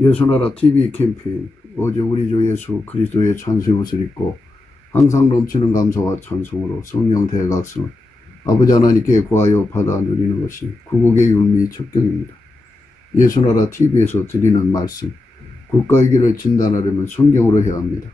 예수나라 TV 캠페인 오직 우리 주 예수 그리스도의 찬송의 옷을 입고 항상 넘치는 감사와 찬송으로 성령 대각성을 아버지 하나님께 구하여 받아 누리는 것이 구국의 율미 척경입니다. 예수나라 TV에서 드리는 말씀, 국가의 길을 진단하려면 성경으로 해야 합니다.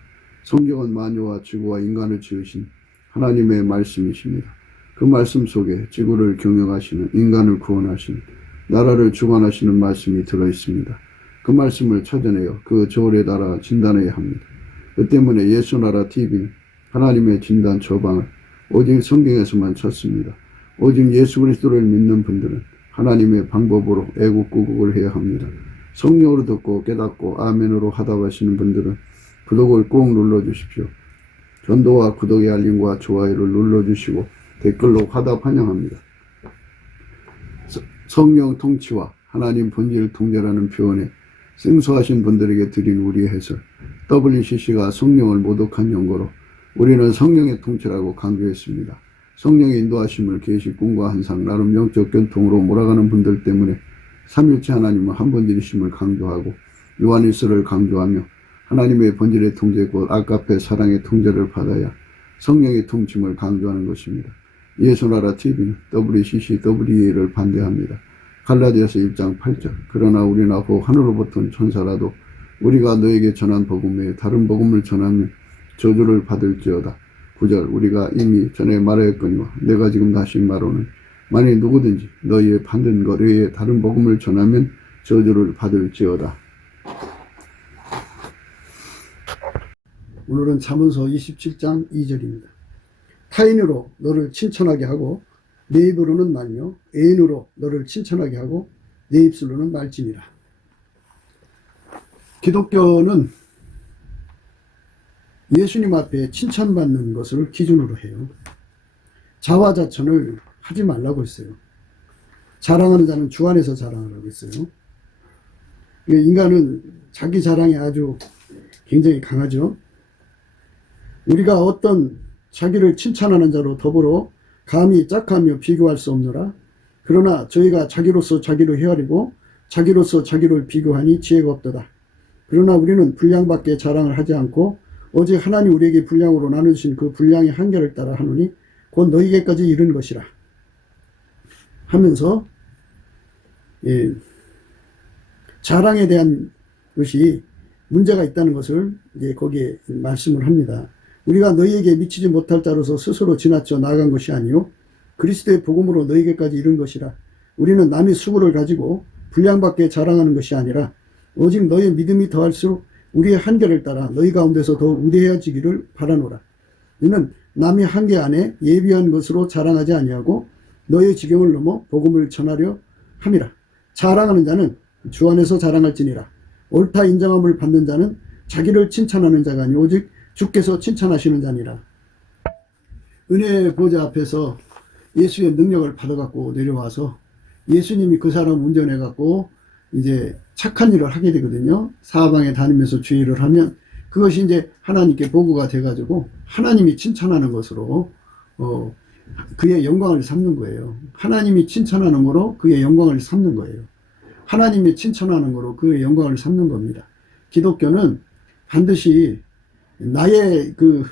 성경은 만유와 지구와 인간을 지으신 하나님의 말씀이십니다. 그 말씀 속에 지구를 경영하시는, 인간을 구원하시는, 나라를 주관하시는 말씀이 들어있습니다. 그 말씀을 찾아내어 그 저울에 달아 진단해야 합니다. 그 때문에 예수나라 TV는 하나님의 진단 처방을 오직 성경에서만 찾습니다. 오직 예수 그리스도를 믿는 분들은 하나님의 방법으로 애국구국을 해야 합니다. 성령으로 듣고 깨닫고 아멘으로 하다 가시는 분들은 구독을 꼭 눌러주십시오. 전도와 구독의 알림과 좋아요를 눌러주시고 댓글로 화답 환영합니다. 성령 통치와 하나님 본질 통제라는 표현에 생소하신 분들에게 드린 우리의 해설, WCC가 성령을 모독한 연고로 우리는 성령의 통치라고 강조했습니다. 성령의 인도하심을 계시 꿈과 환상, 나름 영적 견통으로 몰아가는 분들 때문에 삼일체 하나님은 한 분이심을 강조하고 요한일서를 강조하며 하나님의 본질의 통제 곧 아가페 사랑의 통제를 받아야 성령의 통침을 강조하는 것입니다. 예수나라 TV는 WCC, WEA를 반대합니다. 갈라디아서 1장 8절 그러나 우리나 후 하늘로부터 온 천사라도 우리가 너에게 전한 복음 외에 다른 복음을 전하면 저주를 받을지어다. 9절 우리가 이미 전에 말하였거니와 내가 지금 다시 말하는 만일 누구든지 너희의 받은 것 외에 다른 복음을 전하면 저주를 받을지어다. 오늘은 잠언서 27장 2절입니다. 타인으로 너를 칭찬하게 하고 내 입으로는 말며 애인으로 너를 칭찬하게 하고 내 입술로는 말지니라. 기독교는 예수님 앞에 칭찬받는 것을 기준으로 해요. 자화자찬을 하지 말라고 했어요. 자랑하는 자는 주 안에서 자랑하라고 했어요. 인간은 자기 자랑이 아주 굉장히 강하죠. 우리가 어떤 자기를 칭찬하는 자로 더불어 감히 짝하며 비교할 수 없노라. 그러나 저희가 자기로서 자기를 헤아리고 자기로서 자기를 비교하니 지혜가 없도다. 그러나 우리는 분량밖에 자랑을 하지 않고 오직 하나님 우리에게 분량으로 나눠주신 그 분량의 한계를 따라 하노니 곧 너희에게까지 이른 것이라 하면서 자랑에 대한 것이 문제가 있다는 것을 이제 거기에 말씀을 합니다. 우리가 너희에게 미치지 못할 자로서 스스로 지나쳐 나아간 것이 아니요 그리스도의 복음으로 너희에게까지 이른 것이라. 우리는 남의 수고를 가지고 분량밖에 자랑하는 것이 아니라 오직 너희의 믿음이 더할수록 우리의 한계를 따라 너희 가운데서 더욱 위대해지기를 바라노라. 이는 남의 한계 안에 예비한 것으로 자랑하지 아니하고 너희의 지경을 넘어 복음을 전하려 함이라. 자랑하는 자는 주 안에서 자랑할지니라. 옳다 인정함을 받는 자는 자기를 칭찬하는 자가 아니 오직 주께서 칭찬하시는 자니라. 은혜의 보좌 앞에서 예수의 능력을 받아갖고 내려와서 예수님이 그 사람 운전해갖고 이제 착한 일을 하게 되거든요. 사방에 다니면서 주의 일을 하면 그것이 이제 하나님께 보고가 돼가지고 하나님이 칭찬하는 것으로 그의 영광을 삼는 거예요. 하나님이 칭찬하는 거로 그의 영광을 삼는 거예요. 하나님이 칭찬하는 거로 그의 영광을 삼는 겁니다. 기독교는 반드시 나의 그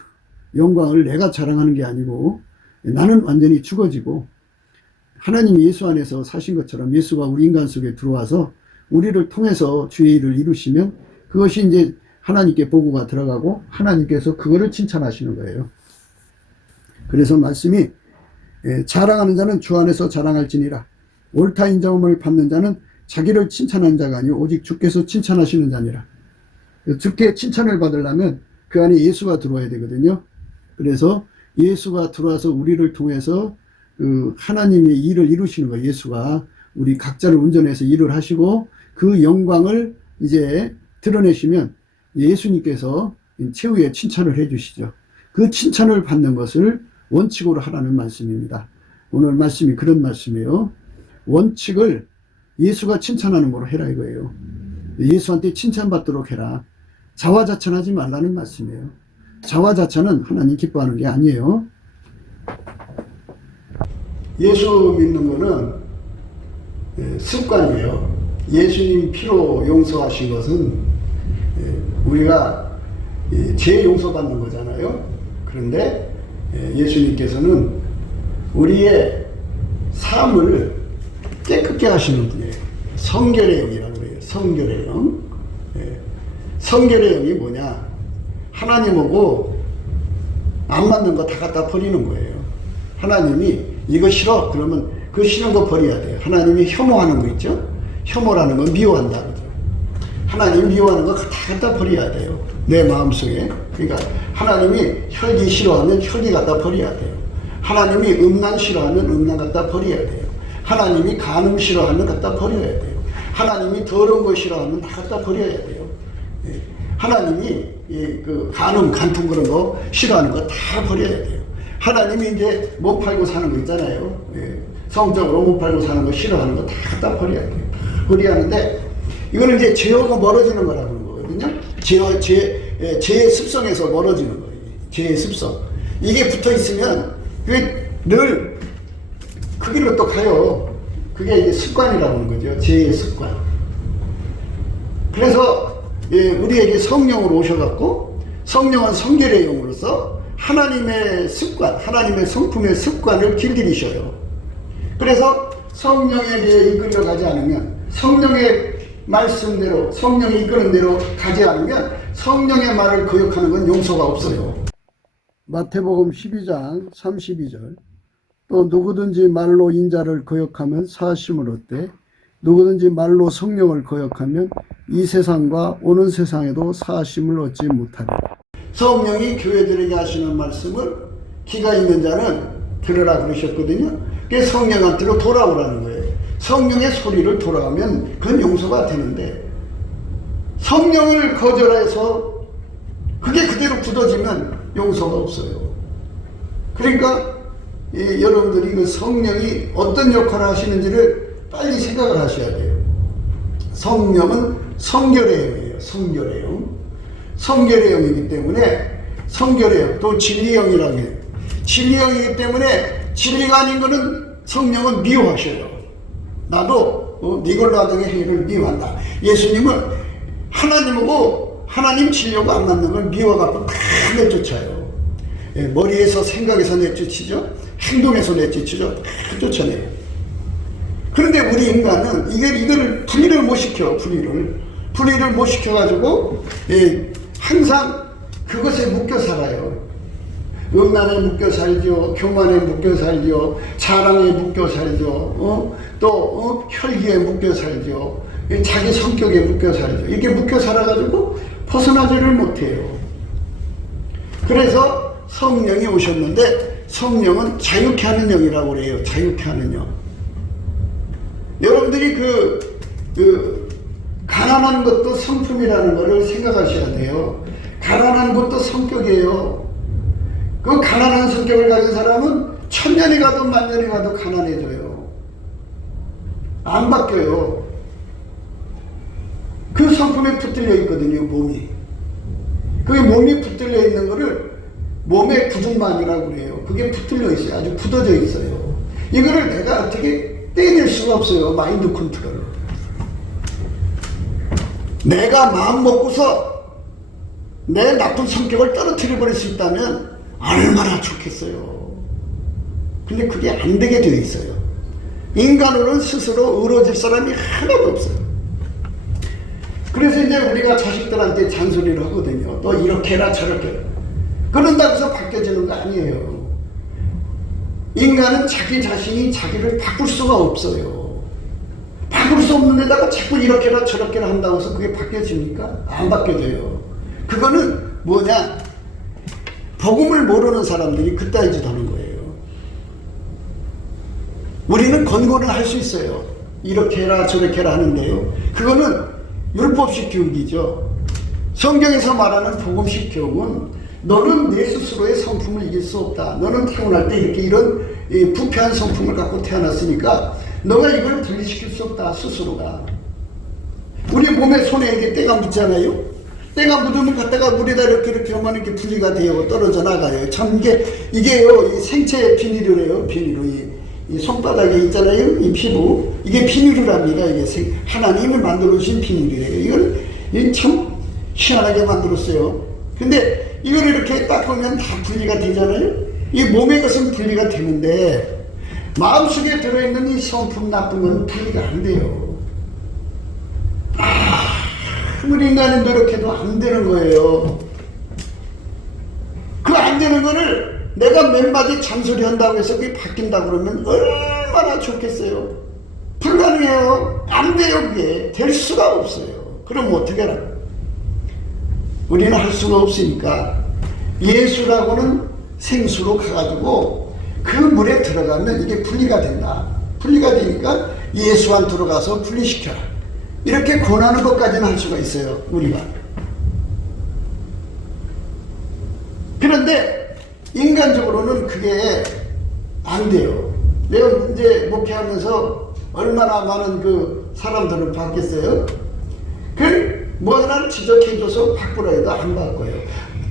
영광을 내가 자랑하는 게 아니고 나는 완전히 죽어지고 하나님이 예수 안에서 사신 것처럼 예수가 우리 인간 속에 들어와서 우리를 통해서 주의 일을 이루시면 그것이 이제 하나님께 보고가 들어가고 하나님께서 그거를 칭찬하시는 거예요. 그래서 말씀이 자랑하는 자는 주 안에서 자랑할지니라. 옳다 인정함을 받는 자는 자기를 칭찬하는 자가 아니요 오직 주께서 칭찬하시는 자니라. 주께 칭찬을 받으려면 그 안에 예수가 들어와야 되거든요. 그래서 예수가 들어와서 우리를 통해서 그 하나님의 일을 이루시는 거예요. 예수가 우리 각자를 운전해서 일을 하시고 그 영광을 이제 드러내시면 예수님께서 최후의 칭찬을 해주시죠. 그 칭찬을 받는 것을 원칙으로 하라는 말씀입니다. 오늘 말씀이 그런 말씀이에요. 원칙을 예수가 칭찬하는 거로 해라 이거예요. 예수한테 칭찬받도록 해라. 자화자찬하지 말라는 말씀이에요. 자화자찬은 하나님 기뻐하는 게 아니에요. 예수 믿는 거는 습관이에요. 예수님 피로 용서하신 것은 우리가 죄 용서받는 거잖아요. 그런데 예수님께서는 우리의 삶을 깨끗게 하시는 분이에요. 성결의 영이라고 그래요. 성결의 영. 성결의 영이 뭐냐? 하나님하고 안 맞는 거 다 갖다 버리는 거예요. 하나님이 이거 싫어 그러면 그 싫은 거 버려야 돼요. 하나님이 혐오하는 거 있죠? 혐오라는 건 미워한다 그죠? 하나님 미워하는 거 다 갖다 버려야 돼요. 내 마음속에. 그러니까 하나님이 혈기 싫어하면 혈기 갖다 버려야 돼요. 하나님이 음란 싫어하면 음란 갖다 버려야 돼요. 하나님이 간음 싫어하면 갖다 버려야 돼요. 하나님이 더러운 거 싫어하면 다 갖다 버려야 돼요. 하나님이 그 간음, 간통 그런 거 싫어하는 거 다 버려야 돼요. 하나님이 이제 못 팔고 사는 거 있잖아요. 성적으로 못 팔고 사는 거 싫어하는 거 다 갖다 버려야 돼요. 버려야 하는데 이거는 이제 죄하고 멀어지는 거라고 하는 거거든요. 죄의 습성에서 멀어지는 거예요. 죄의 습성. 이게 붙어 있으면 그게 늘 그 길로 또 가요. 그게 이제 습관이라고 하는 거죠. 죄의 습관. 그래서 우리에게 성령으로 오셔갖고 성령은 성결의 영으로서 하나님의 습관, 하나님의 성품의 습관을 길들이셔요. 그래서 성령에게 이끌려가지 않으면, 성령의 말씀대로, 성령이 이끄는 대로 가지 않으면 성령의 말을 거역하는 건 용서가 없어요. 마태복음 12장 32절. 또 누구든지 말로 인자를 거역하면 사하심을 얻되 누구든지 말로 성령을 거역하면 이 세상과 오는 세상에도 사하심을 얻지 못하리라. 성령이 교회들에게 하시는 말씀을 기가 있는 자는 들으라 그러셨거든요. 그게 성령한테로 돌아오라는 거예요. 성령의 소리를 돌아오면 그건 용서가 되는데 성령을 거절해서 그게 그대로 굳어지면 용서가 없어요. 그러니까 여러분들이 그 성령이 어떤 역할을 하시는지를 빨리 생각을 하셔야 돼요. 성령은 성결의 영이에요. 성결의 영. 성결의 영이기 때문에 성결의 영, 또 진리의 영이라고 해요. 진리의 영이기 때문에 진리가 아닌 거는 성령은 미워하셔요. 나도 네 걸로 하던 행위를 미워한다. 예수님은 하나님하고 하나님 진리가 안 맞는 걸 미워갖고 다 내쫓아요. 머리에서 생각에서 내쫓이죠. 행동에서 내쫓이죠. 다 쫓아내요. 그런데 우리 인간은 이걸 분리를 못 시켜. 분리를 못 시켜가지고 항상 그것에 묶여 살아요. 음란에 묶여 살죠. 교만에 묶여 살죠. 자랑에 묶여 살죠. 또 혈기에 묶여 살죠. 자기 성격에 묶여 살죠. 이렇게 묶여 살아가지고 벗어나지를 못해요. 그래서 성령이 오셨는데 성령은 자유케 하는 영이라고 그래요. 자유케 하는 영. 여러분들이 가난한 것도 성품이라는 것을 생각하셔야 돼요. 가난한 것도 성격이에요. 그 가난한 성격을 가진 사람은 천년이 가도 만년이 가도 가난해져요. 안 바뀌어요. 그 성품에 붙들려 있거든요, 몸이. 그 몸이 붙들려 있는 거를 몸의 굳은맘이라고 그래요. 그게 붙들려 있어요. 아주 굳어져 있어요. 이거를 내가 어떻게 떼낼 수가 없어요. 마인드 컨트롤. 내가 마음 먹고서 내 나쁜 성격을 떨어뜨려 버릴 수 있다면 얼마나 좋겠어요. 근데 그게 안 되게 되어 있어요. 인간으로는 스스로 의로워질 사람이 하나도 없어요. 그래서 이제 우리가 자식들한테 잔소리를 하거든요. 너 이렇게 해라 저렇게 해라. 그런다고 해서 바뀌어지는 거 아니에요. 인간은 자기 자신이 자기를 바꿀 수가 없어요. 바꿀 수 없는 데다가 자꾸 이렇게 해라 저렇게 해라 한다고 해서 그게 바뀌어집니까? 안 바뀌어져요. 그거는 뭐냐? 복음을 모르는 사람들이 그따위 짓 하는 거예요. 우리는 권고를 할 수 있어요. 이렇게 해라 저렇게 해라 하는데요. 그거는 율법식 교육이죠. 성경에서 말하는 복음식 교육은 너는 내 스스로의 성품을 이길 수 없다. 너는 태어날 때 이렇게 이런 부패한 성품을 갖고 태어났으니까 너가 이걸 분리시킬 수 없다. 스스로가. 우리 몸에 손에 이렇게 때가 묻잖아요. 때가 묻으면 갖다가 물에다 이렇게 하면 이렇게 분리가 돼요. 떨어져 나가요. 참 이게요. 이 생체의 비닐이래요. 비닐로 이 손바닥에 있잖아요. 이 피부. 이게 비늘이랍니다. 이게 하나님을 만들어 주신 비늘이래요. 이걸 참 희한하게 만들었어요. 근데 이걸 이렇게 딱 보면 다 분리가 되잖아요. 이 몸의 것은 분리가 되는데 마음속에 들어있는 이 성품 나쁜 건 분리가 안 돼요. 아무리 인간이 노력해도 안 되는 거예요. 그 안 되는 거를 내가 몇 마디 잔소리 한다고 해서 그게 바뀐다 그러면 얼마나 좋겠어요. 불가능해요. 안 돼요. 그게 될 수가 없어요. 그럼 어떻게 하라? 우리는 할 수가 없으니까 예수라고는 생수로 가가지고 그 물에 들어가면 이게 분리가 된다. 분리가 되니까 예수 안 들어가서 분리시켜라. 이렇게 권하는 것까지는 할 수가 있어요. 우리가. 그런데 인간적으로는 그게 안 돼요. 내가 이제 목회하면서 얼마나 많은 그 사람들을 봤겠어요. 뭐 하나를 지적해줘서 바꾸라 해도 안 바꿔요.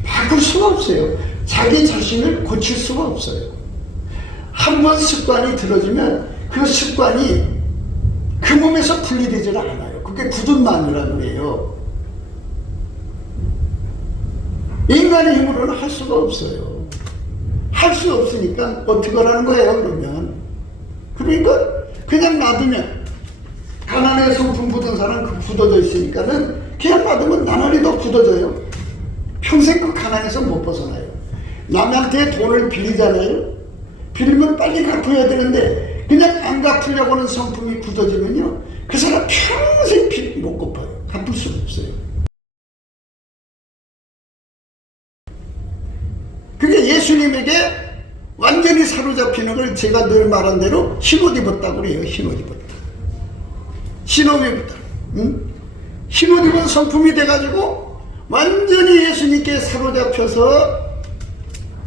바꿀 수가 없어요. 자기 자신을 고칠 수가 없어요. 한번 습관이 들어지면 그 습관이 그 몸에서 분리되지는 않아요. 그게 굳은 마음이라고 해요. 인간의 힘으로는 할 수가 없어요. 할 수 없으니까 어떻게 하라는 거예요, 그러면. 그러니까 그냥 놔두면 가난에 성품 굳은 사람 그 굳어져 있으니까는 그냥 놔두면 나날이 더 굳어져요. 평생 그 가난에서 못 벗어나요. 남한테 돈을 빌리잖아요. 빌리면 빨리 갚아야 되는데 그냥 안 갚으려고 하는 성품이 굳어지면요, 그 사람 평생 빚 못 갚아요. 갚을 수가 없어요. 그게 예수님에게 완전히 사로잡히는 걸 제가 늘 말한 대로 흰옷 입었다고 그래요. 흰옷 입었다. 흰옷 입었다. 응? 흰옷 입은 성품이 돼가지고 완전히 예수님께 사로잡혀서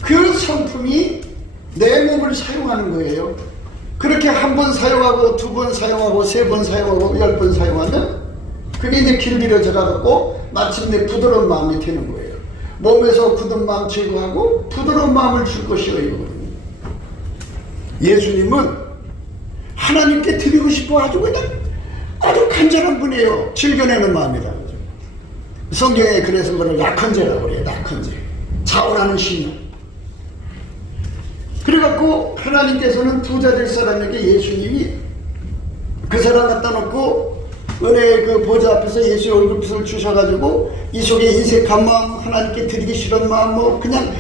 그 성품이 내 몸을 사용하는 거예요. 그렇게 한 번 사용하고 두 번 사용하고 세 번 사용하고 10번 사용하면 그게 이제 길들여져가지고 마침내 부드러운 마음이 되는 거예요. 몸에서 굳은 마음 제거하고 부드러운 마음을 줄 것이요 이거거든요. 예수님은 하나님께 드리고 싶어 아주 그냥 아주 간절한 분이에요. 즐겨내는 마음이라고 그러죠. 성경에 그래서 그걸 낙헌제라고 그래요. 낙헌제. 자원하는 신용. 그래갖고 하나님께서는 부자 될 사람에게 예수님이 그 사람 갖다 놓고 은혜의 그 보좌 앞에서 예수의 얼굴빛을 주셔가지고 이 속에 인색한 마음, 하나님께 드리기 싫은 마음, 뭐 그냥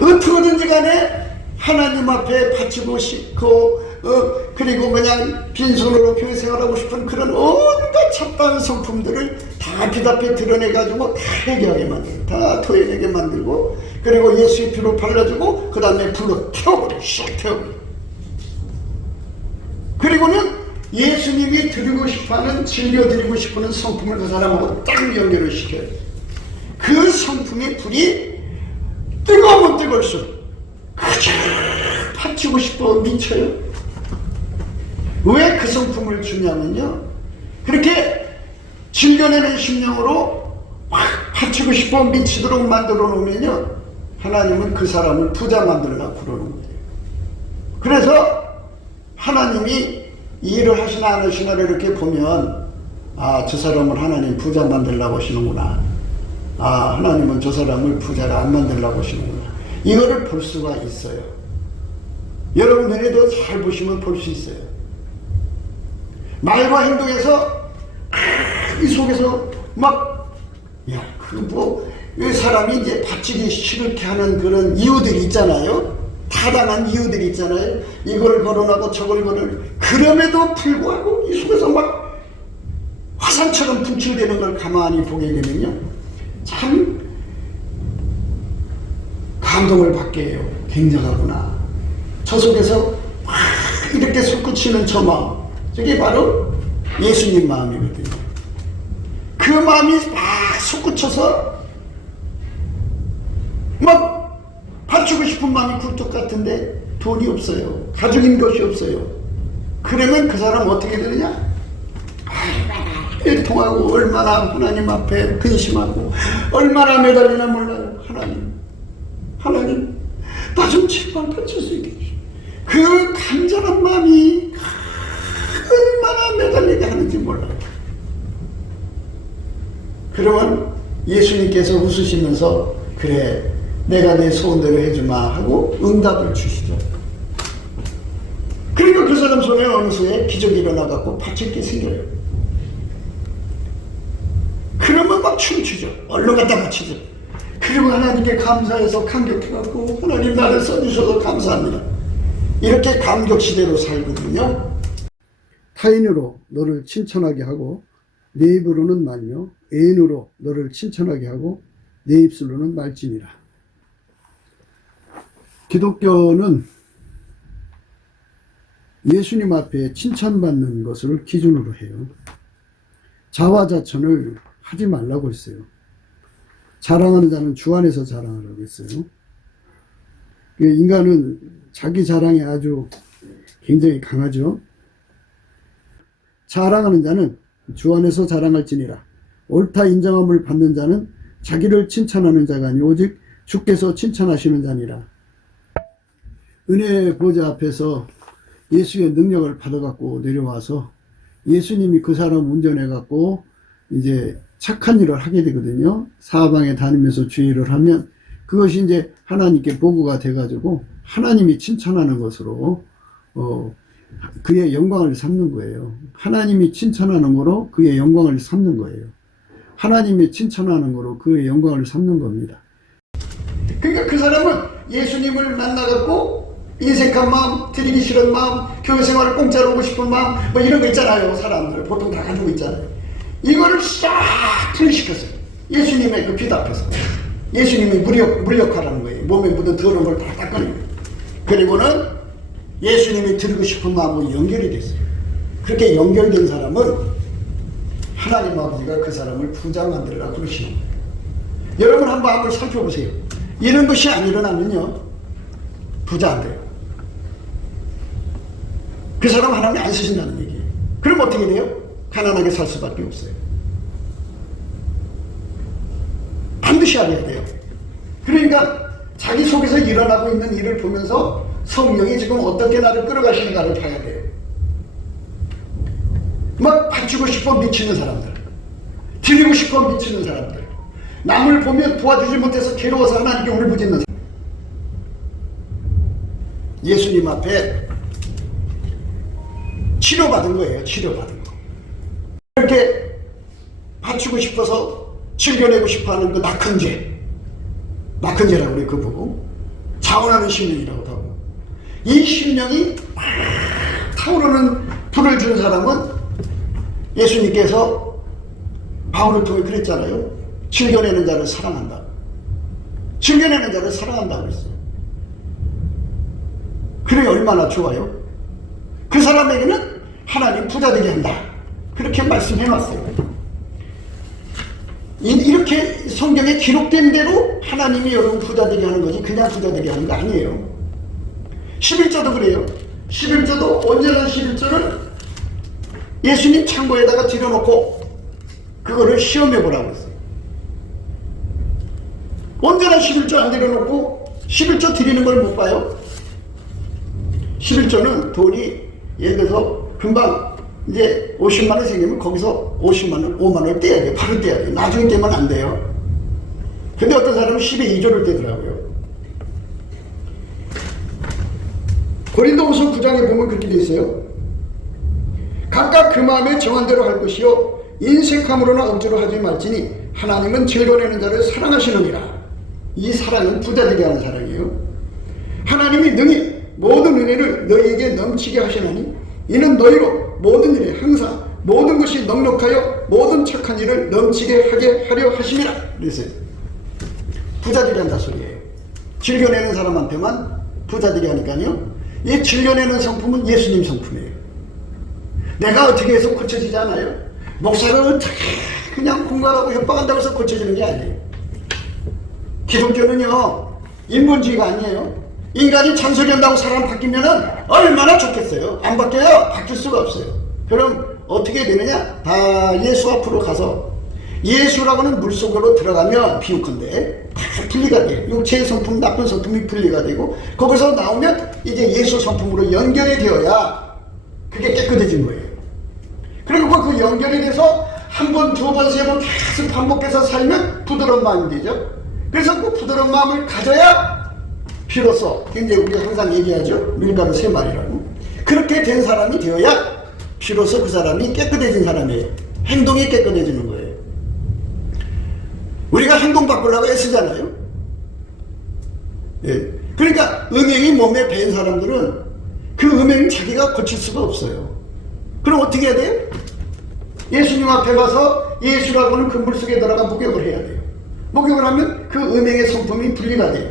어떻게든지 간에 하나님 앞에 바치고 싶고 그리고 그냥 빈손으로 교회 생활하고 싶은 그런 온갖 잡다한 성품들을 다 빛 앞에 드러내가지고 다 회개하게 만들고 다 토해내게 만들고 그리고 예수의 피로 발라주고 그 다음에 불로 태워버려. 샥 태워버려. 그리고는 예수님이 드리고 싶어하는 즐겨드리고 싶어하는 성품을 그 사람하고 딱 연결을 시켜요. 그 성품의 불이 뜨거우면 뜨거울수록 그저 파치고 싶어 미쳐요. 왜 그 성품을 주냐면요, 그렇게 즐겨내는 심령으로 확 파치고 싶어 미치도록 만들어 놓으면요, 하나님은 그 사람을 부자 만들려고 그러는 거예요. 그래서 하나님이 일을 하시나 안 하시나를 이렇게 보면 저 사람을 하나님 부자 만들려고 하시는구나. 하나님은 저 사람을 부자가 안 만들려고 하시는구나. 이거를 볼 수가 있어요. 여러분 눈에도 잘 보시면 볼 수 있어요. 말과 행동에서 이 속에서 이 사람이 이제 바치기 싫게 하는 그런 이유들이 있잖아요. 타당한 이유들이 있잖아요. 이걸 거론하고 저걸 거론. 그럼에도 불구하고 이 속에서 막 화산처럼 분출되는 걸 가만히 보게 되면요, 참 감동을 받게 해요. 굉장하구나. 저 속에서 막 이렇게 솟구치는 저 마음, 저게 바로 예수님 마음이거든요. 그 마음이 막 솟구쳐서 막 바치고 싶은 마음이 굴뚝 같은데 돈이 없어요. 가족인 것이 없어요. 그러면 그 사람 어떻게 되느냐? 애통하고 얼마나 하나님 앞에 근심하고 얼마나 매달리나 몰라요. 하나님 나 좀 제발 바칠 수 있게 해주세요. 그 간절한 마음이 얼마나 매달리게 하는지 몰라요. 그러면 예수님께서 웃으시면서 그래 내가 내 소원대로 해주마 하고 응답을 주시죠. 그리고 그 사람 손에 어느 수에 기적이 일어나갖고 바칠게 생겨요. 그러면 막 춤추죠. 얼른 갖다 바치죠. 그리고 하나님께 감사해서 감격해갖고 하나님 나를 써주셔서 감사합니다. 이렇게 감격시대로 살거든요. 타인으로 너를 칭찬하게 하고 내 입으로는 말며 애인으로 너를 칭찬하게 하고 내 입술로는 말지니라. 기독교는 예수님 앞에 칭찬받는 것을 기준으로 해요. 자화자찬을 하지 말라고 했어요. 자랑하는 자는 주 안에서 자랑하라고 했어요. 인간은 자기 자랑에 아주 굉장히 강하죠. 자랑하는 자는 주 안에서 자랑할지니라. 옳다 인정함을 받는 자는 자기를 칭찬하는 자가 아니 오직 주께서 칭찬하시는 자니라. 은혜의 보좌 앞에서 예수의 능력을 받아갖고 내려와서 예수님이 그 사람 운전해갖고 이제 착한 일을 하게 되거든요. 사방에 다니면서 주의를 하면 그것이 이제 하나님께 보고가 돼가지고 하나님이 칭찬하는 것으로 그의 영광을 삼는 거예요. 하나님이 칭찬하는 거로 그의 영광을 삼는 거예요. 하나님이 칭찬하는 거로 그의 영광을 삼는 겁니다. 그러니까 그 사람은 예수님을 만나갖고 인색한 마음, 드리기 싫은 마음, 교회 생활을 공짜로 하고 싶은 마음, 뭐 이런 거 있잖아요. 사람들 보통 다 가지고 있잖아요. 이거를 싹 분리시켰어요. 예수님의 그 빛 앞에서. 예수님이 무력하라는 거예요. 몸에 묻은 더러운 걸 다 닦아내는 거예요. 그리고는 예수님이 드리고 싶은 마음으로 연결이 됐어요. 그렇게 연결된 사람은 하나님 아버지가 그 사람을 부자 만들으라 그러시는 거예요. 여러분 한번 살펴보세요. 이런 것이 안 일어나면요 부자 안 돼요. 그 사람 하나님 안 쓰신다는 얘기예요. 그럼 어떻게 돼요? 가난하게 살 수밖에 없어요. 반드시 알아야 돼요. 그러니까 자기 속에서 일어나고 있는 일을 보면서 성령이 지금 어떻게 나를 끌어가시는가를 봐야 돼요. 막 바치고 싶어 미치는 사람들, 드리고 싶어 미치는 사람들, 남을 보면 도와주지 못해서 괴로워서 하나님께 울부짖는 사람들, 예수님 앞에 치료받은 거예요. 치료받은 거. 이렇게 바치고 싶어서 즐겨내고 싶어하는 그 낙한 죄, 낙한 죄라고 그래요. 그 보고 자원하는 심령이라고도 하고, 이 심령이 막 타오르는 불을 준 사람은 예수님께서 바울을 통해 그랬잖아요. 즐겨내는 자를 사랑한다. 즐겨내는 자를 사랑한다고 그랬어요. 그래 얼마나 좋아요. 그 사람에게는 하나님 부자되게 한다. 그렇게 말씀해놨어요. 이렇게 성경에 기록된 대로 하나님이 여러분 부자되게 하는 거지 그냥 부자되게 하는 거 아니에요. 11조도 그래요. 11조도 언제나 11조를 예수님 창고에다가 들여놓고 그거를 시험해보라고 했어요. 언제나 11조 안 들여놓고 11조 드리는 걸 못 봐요. 11조는 돈이 예를 들어서 금방 이제 50만원 생기면 거기서 50만원, 5만원을 떼야 돼요. 바로 떼야 돼요. 나중에 떼면 안 돼요. 근데 어떤 사람은 10에 2조를 떼더라고요. 고린도후서 9장에 보면 그렇게 돼 있어요. 각각 그 마음에 정한 대로 할 것이요 인색함으로나 억지로 하지 말지니 하나님은 즐거내는 자를 사랑하시느니라. 이 사랑은 부자되게 하는 사랑이에요. 하나님이 능히 모든 은혜를 너희에게 넘치게 하시나니 이는 너희로 모든 일에 항상 모든 것이 넉넉하여 모든 착한 일을 넘치게 하게 하려 하심이라. 그랬어요. 부자되게 한다 소리예요. 즐겨내는 사람한테만 부자되게 하니까요. 이 즐겨내는 성품은 예수님 성품이에요. 내가 어떻게 해서 고쳐지지 않아요. 목사가 어떻게 그냥 공갈하고 협박한다고 해서 고쳐지는 게 아니에요. 기독교는요 인본주의가 아니에요. 인간이 잔소리한다고 사람 바뀌면은 얼마나 좋겠어요. 안 바뀌어요. 바뀔 수가 없어요. 그럼 어떻게 되느냐? 다 예수 앞으로 가서 예수라고는 물속으로 들어가면 비유컨대 다 분리가 돼요. 육체의 성품, 나쁜 성품이 분리가 되고 거기서 나오면 이제 예수 성품으로 연결이 되어야 그게 깨끗해진 거예요. 그리고 그 연결이 돼서 한 번, 두 번, 세 번 계속 반복해서 살면 부드러운 마음이 되죠. 그래서 그 부드러운 마음을 가져야 비로소 이제 우리가 항상 얘기하죠. 밀가루 세 마리라고. 그렇게 된 사람이 되어야 비로소 그 사람이 깨끗해진 사람이에요. 행동이 깨끗해지는 거예요. 우리가 행동 바꾸려고 애쓰잖아요. 예. 그러니까 음행이 몸에 배인 사람들은 그 음행을 자기가 고칠 수가 없어요. 그럼 어떻게 해야 돼요? 예수님 앞에 가서 예수라고는 그 물속에 들어가 목욕을 해야 돼요. 목욕을 하면 그 음행의 성품이 분리가 돼요.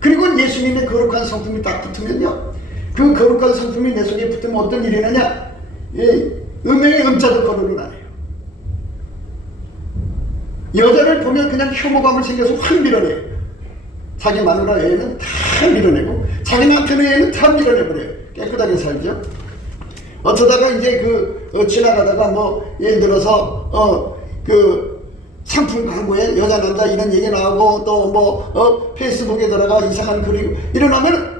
그리고 예수님의 거룩한 성품이 딱 붙으면요, 그 거룩한 성품이 내 속에 붙으면 어떤 일이 나냐? 예, 음행의 음자도 거론을 안 해요. 여자를 보면 그냥 혐오감을 생겨서 확 밀어내요. 자기 마누라 애는 다 밀어내고 자기 남편 애는 다 밀어내버려요. 깨끗하게 살죠. 어쩌다가 이제 지나가다가 뭐 예를 들어서 상품 광고에 여자 남자 이런 얘기 나오고 또 페이스북에 들어가 이상한 글이 일어나면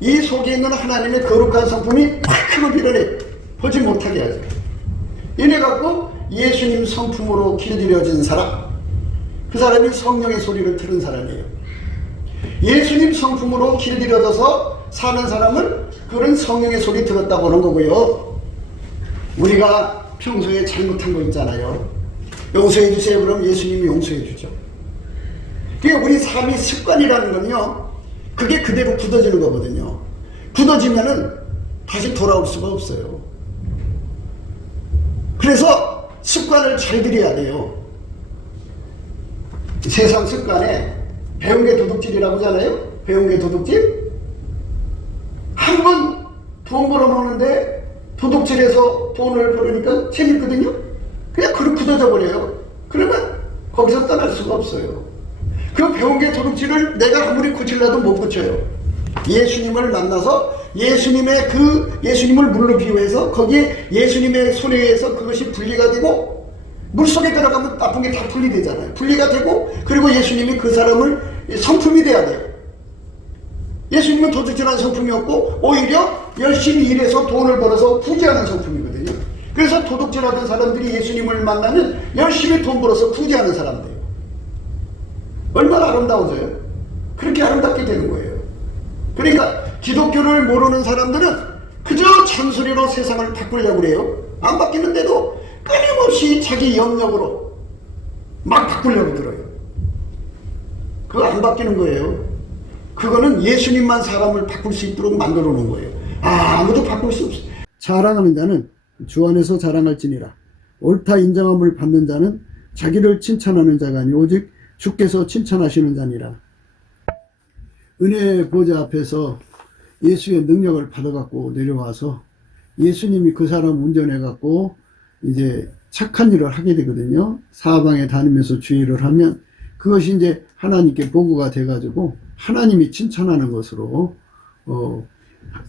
이 속에 있는 하나님의 거룩한 성품이 팍 하고 밀어내 보지 못하게 하죠. 이래 갖고 예수님 성품으로 길들여진 사람, 그 사람이 성령의 소리를 들은 사람이에요. 예수님 성품으로 길들여져서 사는 사람은 그런 성령의 소리 들었다고 하는 거고요. 우리가 평소에 잘못한 거 있잖아요. 용서해 주세요. 그럼 예수님이 용서해 주죠. 그러니까 우리 삶의 습관이라는 건요, 그게 그대로 굳어지는 거거든요. 굳어지면은 다시 돌아올 수가 없어요. 그래서 습관을 잘 들여야 돼요. 세상 습관에 배운 게 도둑질이라고 하잖아요. 배운 게 도둑질. 한 번 돈 벌어먹는데 도둑질해서 돈을 벌으니까 재밌거든요. 그냥 그렇게 굳어져 버려요. 그러면 거기서 떠날 수가 없어요. 그 배운 게 도둑질을 내가 아무리 고치려도 못 고쳐요. 예수님을 만나서 예수님을 물로 비유해서 거기에 예수님의 손에 의해서 그것이 분리가 되고 물속에 들어가면 나쁜 게 다 분리되잖아요. 분리가 되고 그리고 예수님이 그 사람을 성품이 돼야 돼요. 예수님은 도둑질하는 성품이 없고 오히려 열심히 일해서 돈을 벌어서 부지하는 성품이거든요. 그래서 도둑질하던 사람들이 예수님을 만나면 열심히 돈 벌어서 부지하는 사람들이에요. 얼마나 아름다워져요? 그렇게 아름답게 되는 거예요. 그러니까 기독교를 모르는 사람들은 그저 잔소리로 세상을 바꾸려고 그래요. 안 바뀌는데도 끊임없이 자기 영역으로 막 바꾸려고 들어요. 그거 안 바뀌는 거예요. 그거는 예수님만 사람을 바꿀 수 있도록 만들어 놓은 거예요. 아무도 바꿀 수 없어요. 자랑하는 자는 주 안에서 자랑할지니라. 옳다 인정함을 받는 자는 자기를 칭찬하는 자가 아니 오직 주께서 칭찬하시는 자니라. 은혜의 보좌 앞에서 예수의 능력을 받아갖고 내려와서 예수님이 그 사람 운전해갖고 이제 착한 일을 하게 되거든요. 사방에 다니면서 주의를 하면 그것이 이제 하나님께 보고가 돼가지고 하나님이 칭찬하는 것으로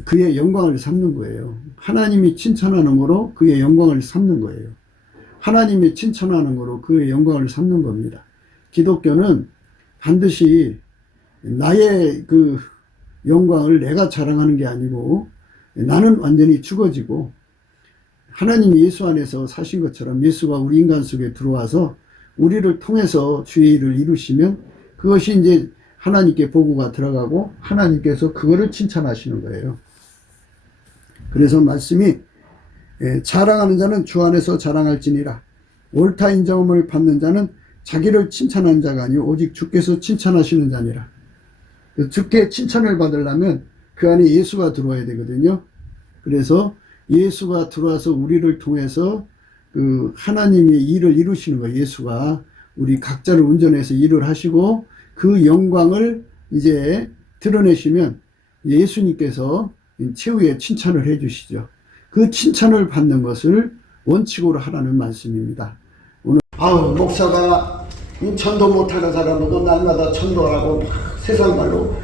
그의 영광을 삼는 거예요. 하나님이 칭찬하는 거로 그의 영광을 삼는 거예요. 하나님이 칭찬하는 거로 그의 영광을 삼는 겁니다. 기독교는 반드시 나의 그 영광을 내가 자랑하는 게 아니고 나는 완전히 죽어지고 하나님이 예수 안에서 사신 것처럼 예수가 우리 인간 속에 들어와서 우리를 통해서 주의 일을 이루시면 그것이 이제 하나님께 보고가 들어가고 하나님께서 그거를 칭찬하시는 거예요. 그래서 말씀이 자랑하는 자는 주 안에서 자랑할지니라. 옳다 인정함을 받는 자는 자기를 칭찬하는 자가 아니요 오직 주께서 칭찬하시는 자니라. 주께 칭찬을 받으려면 그 안에 예수가 들어와야 되거든요. 그래서 예수가 들어와서 우리를 통해서 그 하나님의 일을 이루시는 거예요. 예수가 우리 각자를 운전해서 일을 하시고 그 영광을 이제 드러내시면 예수님께서 최후의 칭찬을 해 주시죠. 그 칭찬을 받는 것을 원칙으로 하라는 말씀입니다. 오늘 목사가 전도 못하는 사람하고 날마다 전도하고 세상 말로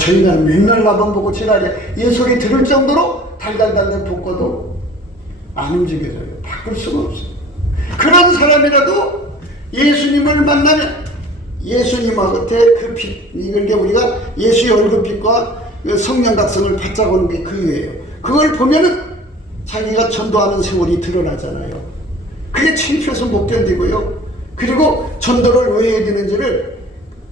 저 인간 맨날 나만 보고 지랄이야 이 소리 들을 정도로 달달달달 볶아도 안 움직여져요. 바꿀 수가 없어요. 그런 사람이라도 예수님을 만나면 예수님한테 그 빛, 이게 우리가 예수의 얼굴빛과 성령 각성을 받자고 하는 게 그 이유예요. 그걸 보면은 자기가 전도하는 세월이 드러나잖아요. 그게 창피해서 못 견디고요. 그리고 전도를 왜 해야 되는지를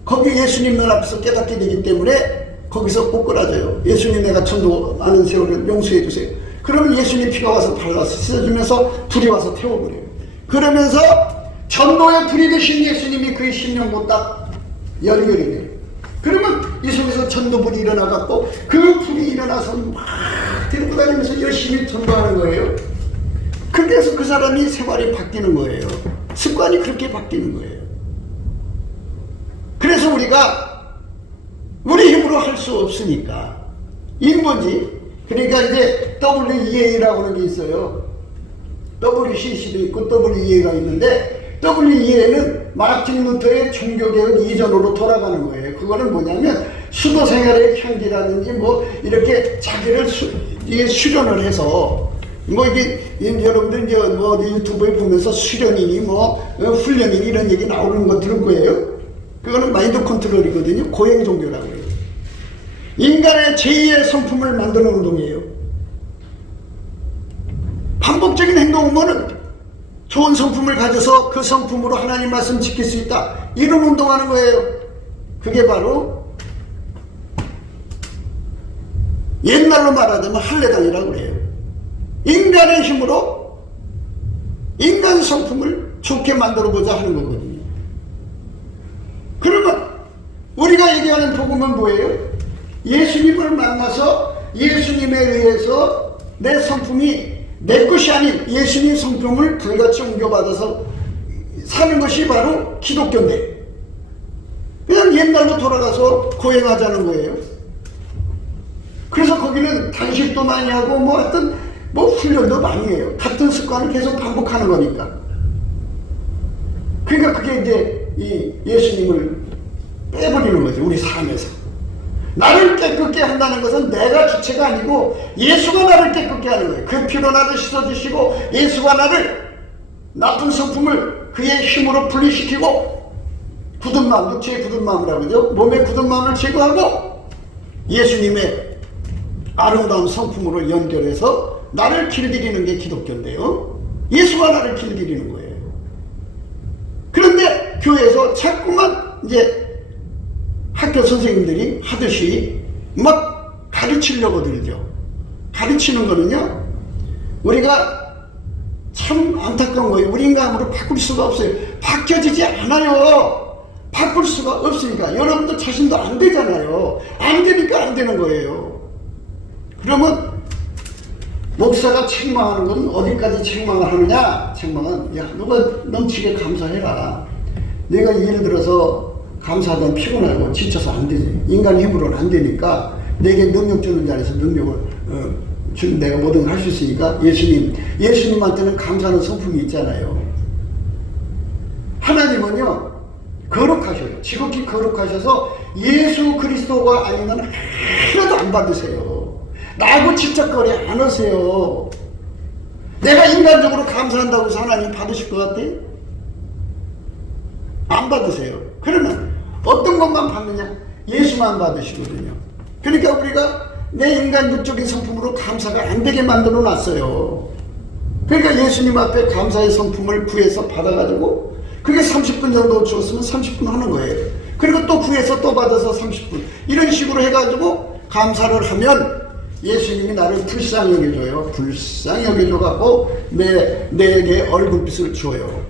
거기 예수님 눈앞에서 깨닫게 되기 때문에 거기서 꼬꾸라져요. 예수님, 내가 전도하는 세월을 용서해 주세요. 그러면 예수님 피가 와서 발라서 씻어주면서 불이 와서 태워버려요. 그러면서 전도의 불이 되신 예수님이 그의 심령도 딱 연결이 돼요. 그러면 이 속에서 전도불이 일어나갖고 그 불이 일어나서 막 데리고 다니면서 열심히 전도하는 거예요. 그래서 그 사람이 생활이 바뀌는 거예요. 습관이 그렇게 바뀌는 거예요. 그래서 우리가 우리 힘으로 할 수 없으니까 인본지, 그러니까 이제 WEA라고 하는 게 있어요. WCC도 있고 WEA가 있는데, WEA는 마르틴 루터의 종교개혁 이전으로 돌아가는 거예요. 그거는 뭐냐면 수도생활의 향기라든지 뭐 이렇게 자기를 이게 수련을 해서 뭐 이게 여러분들 이제 뭐 유튜브에 보면서 수련이니 뭐 훈련이니 이런 얘기 나오는 거 들은 거예요. 그거는 마인드 컨트롤이거든요. 고행 종교라고 해요. 인간의 제2의 성품을 만드는 운동이에요. 반복적인 행동은 좋은 성품을 가져서 그 성품으로 하나님 말씀 지킬 수 있다. 이런 운동하는 거예요. 그게 바로 옛날로 말하자면 할례당이라고 그래요. 인간의 힘으로 인간 성품을 좋게 만들어보자 하는 거거든요. 그러면 우리가 얘기하는 복음은 뭐예요? 예수님을 만나서 예수님에 의해서 내 성품이 내 것이 아닌 예수님 성품을 불같이 옮겨받아서 사는 것이 바로 기독교인데, 그냥 옛날로 돌아가서 고행하자는 거예요. 그래서 거기는 단식도 많이 하고 뭐 하여튼 뭐 훈련도 많이 해요. 같은 습관을 계속 반복하는 거니까. 그러니까 그게 이제 이 예수님을 빼버리는 거죠. 우리 삶에서. 나를 깨끗게 한다는 것은 내가 주체가 아니고 예수가 나를 깨끗게 하는 거예요. 그 피로 나를 씻어주시고 예수가 나를 나쁜 성품을 그의 힘으로 분리시키고 굳은 마음, 육체의 굳은 마음이라고 하죠. 몸의 굳은 마음을 제거하고 예수님의 아름다운 성품으로 연결해서 나를 길들이는 게 기독교인데요. 예수가 나를 길들이는 거예요. 그런데 교회에서 자꾸만 이제 학교 선생님들이 하듯이 막 가르치려고 들죠. 가르치는 거는요, 우리가 참 안타까운 거예요. 우리 인간으로 바꿀 수가 없어요. 바뀌어지지 않아요. 바꿀 수가 없으니까. 여러분들 자신도 안 되잖아요. 안 되니까 안 되는 거예요. 그러면 목사가 책망하는 건 어디까지 책망을 하느냐? 책망은, 야, 누가 넘치게 감사해라. 내가 예를 들어서 감사하면 피곤하고 지쳐서 안 되지. 인간 힘으로는 안 되니까 내게 능력 주는 자리에서 능력을 내가 뭐든 할 수 있으니까 예수님한테는 감사하는 성품이 있잖아요. 하나님은요, 거룩하셔요. 지극히 거룩하셔서 예수 그리스도가 아니면 하나도 안 받으세요. 나하고 직접거래 안 하세요. 내가 인간적으로 감사한다고 해서 하나님 받으실 것 같아? 안 받으세요. 그러면 어떤 것만 받느냐? 예수만 받으시거든요. 그러니까 우리가 내 인간 육적인 성품으로 감사가 안 되게 만들어 놨어요. 그러니까 예수님 앞에 감사의 성품을 구해서 받아가지고 그게 30분 정도 주었으면 30분 하는 거예요. 그리고 또 구해서 또 받아서 30분 이런 식으로 해가지고 감사를 하면 예수님이 나를 불쌍히 여겨줘요. 불쌍히 여겨줘갖고 내게 얼굴빛을 줘요.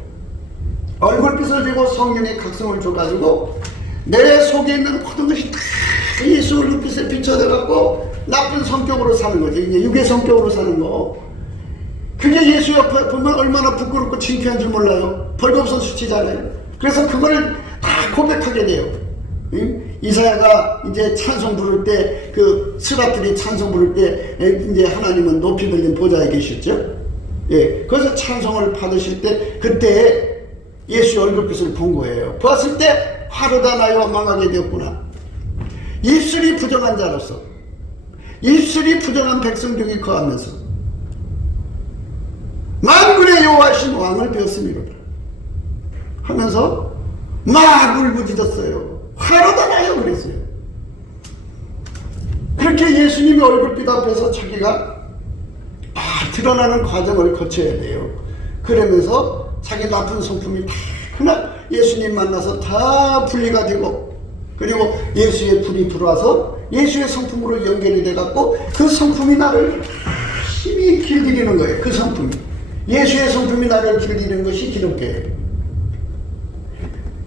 얼굴빛을 주고 성령의 각성을 줘가지고 내 속에 있는 모든 것이 다 예수 얼굴빛에 비춰져갖고 나쁜 성격으로 사는 거죠. 이제 육의 성격으로 사는 거. 그게 예수 옆에 보면 얼마나 부끄럽고 창피한 줄 몰라요. 벌거벗은 수치잖아요. 그래서 그걸 다 고백하게 돼요. 이사야가 이제 찬송 부를 때, 그 스라들이 찬송 부를 때 이제 하나님은 높이 들린 보좌에 계셨죠. 예, 그래서 찬송을 받으실 때 그때 예수의 얼굴빛을 본 거예요. 보았을 때 화로다 나여 망하게 되었구나. 입술이 부정한 자로서, 입술이 부정한 백성 중에 거하면서 만군의 여호와신 왕을 배웠음이로다 하면서 막 울부짖었어요. 화로도 나요 그랬어요. 그렇게 예수님의 얼굴빛 앞에서 자기가 드러나는 과정을 거쳐야 돼요. 그러면서 자기 나쁜 성품이 다 그날 예수님 만나서 다 분리가 되고, 그리고 예수의 불이 들어와서 예수의 성품으로 연결이 돼갖고 그 성품이 나를 힘이 길들이는 거예요. 그 성품이, 예수의 성품이 나를 길들이는 것이 기독교예요.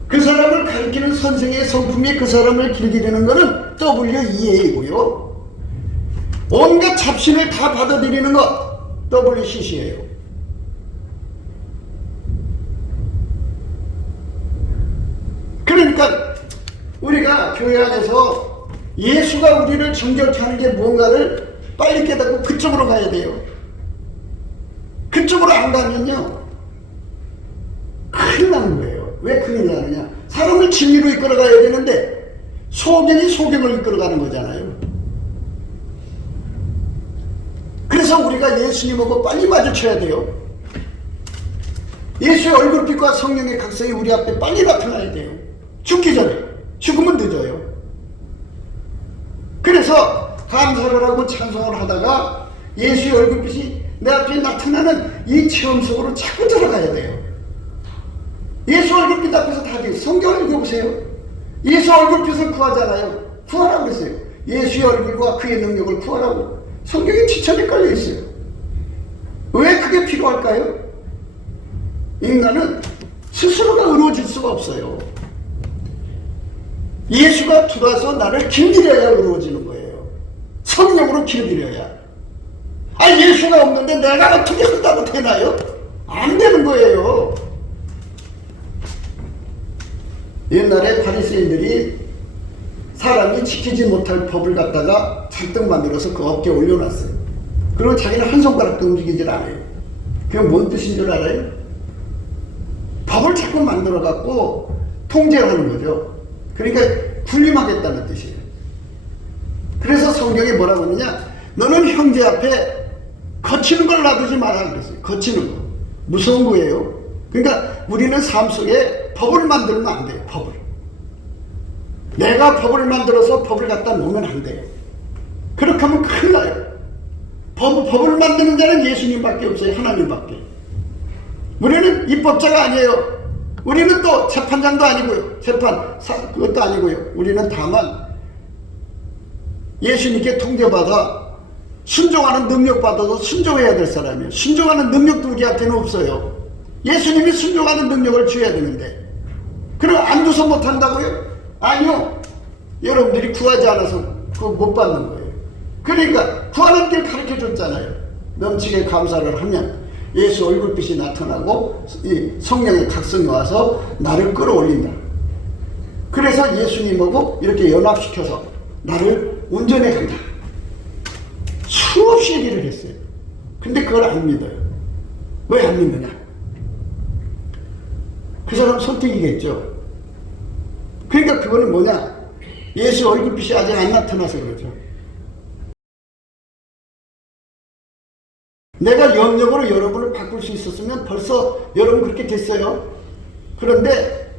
그 사람을 가리키는 선생의 성품이 그 사람을 길들이는 것은 WEA이고요. 온갖 잡신을 다 받아들이는 것 WCC예요. 그러니까 우리가 교회 안에서 예수가 우리를 정결케 하는 게 뭔가를 빨리 깨닫고 그쪽으로 가야 돼요. 그쪽으로 안 가면요 큰일 나는 거예요. 왜 큰일 나느냐? 사람을 진리로 이끌어가야 되는데 소경이 소경을 이끌어가는 거잖아요. 그래서 우리가 예수님하고 빨리 마주쳐야 돼요. 예수의 얼굴빛과 성령의 각성이 우리 앞에 빨리 나타나야 돼요. 죽기 전에. 죽으면 늦어요. 그래서 감사를 하고 찬송을 하다가 예수의 얼굴빛이 내 앞에 나타나는 이 체험 속으로 자꾸 들어가야 돼요. 예수 얼굴빛 앞에서 다 돼요. 성경을 읽어보세요. 예수 얼굴빛을 구하잖아요. 구하라고 그랬어요. 예수의 얼굴과 그의 능력을 구하라고 성경에 지천에 깔려 있어요. 왜 그게 필요할까요? 인간은 스스로가 의로워질 수가 없어요. 예수가 들어와서 나를 길들여야 의로워지는 거예요. 성령으로 길들여야. 예수가 없는데 내가 어떻게 한다고 되나요? 안 되는 거예요. 옛날에 바리새인들이 사람이 지키지 못할 법을 갖다가 잔뜩 만들어서 그 어깨에 올려놨어요. 그리고 자기는 한 손가락도 움직이질 않아요. 그게 뭔 뜻인 줄 알아요? 법을 자꾸 만들어 갖고 통제하는 거죠. 그러니까 군림하겠다는 뜻이에요. 그래서 성경에 뭐라고 하느냐, 너는 형제 앞에 거치는 걸 놔두지 마라 그랬어요. 거치는 거 무서운 거예요. 그러니까 우리는 삶 속에 법을 만들면 안 돼요. 법을 내가 법을 만들어서 법을 갖다 놓으면 안 돼요. 그렇게 하면 큰일 나요. 법을 만드는 자는 예수님밖에 없어요. 하나님밖에. 우리는 입법자가 아니에요. 우리는 또 재판장도 아니고요. 그것도 아니고요. 우리는 다만 예수님께 통제받아 순종하는 능력 받아서 순종해야 될 사람이에요. 순종하는 능력도 우리한테는 없어요. 예수님이 순종하는 능력을 줘야 되는데, 그럼 안 줘서 못한다고요? 아니요. 여러분들이 구하지 않아서 그거 못 받는 거예요. 그러니까 구하는 길 가르쳐 줬잖아요. 넘치게 감사를 하면 예수 얼굴빛이 나타나고 이 성령의 각성이 와서 나를 끌어올린다. 그래서 예수님하고 이렇게 연합시켜서 나를 운전해 간다. 수없이 얘기를 했어요. 근데 그걸 안 믿어요. 왜 안 믿느냐? 그 사람 선택이겠죠. 그러니까 그거는 뭐냐? 예수 얼굴빛이 아직 안 나타나서 그러죠. 내가 영역으로 여러분을 바꿀 수 있었으면 벌써 여러분 그렇게 됐어요. 그런데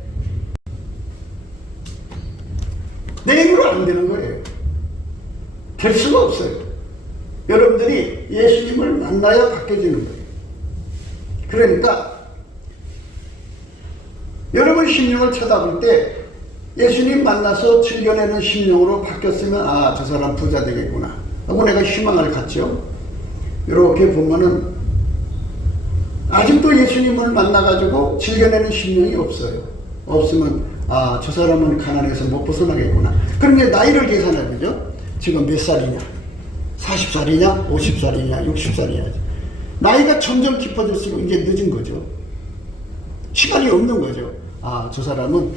내 힘으로 안 되는 거예요. 될 수가 없어요. 여러분들이 예수님을 만나야 바뀌어지는 거예요. 그러니까 여러분 심령을 쳐다볼 때 예수님 만나서 즐겨내는 심령으로 바뀌었으면 저 사람 부자 되겠구나 하고 내가 희망을 갖죠. 이렇게 보면은 아직도 예수님을 만나가지고 즐겨내는 심령이 없어요. 없으면 저 사람은 가난해서 못 벗어나겠구나. 그럼 이제 나이를 계산해야 되죠. 지금 몇 살이냐? 40살이냐? 50살이냐? 60살이냐? 나이가 점점 깊어질수록 이제 늦은 거죠. 시간이 없는 거죠. 저 사람은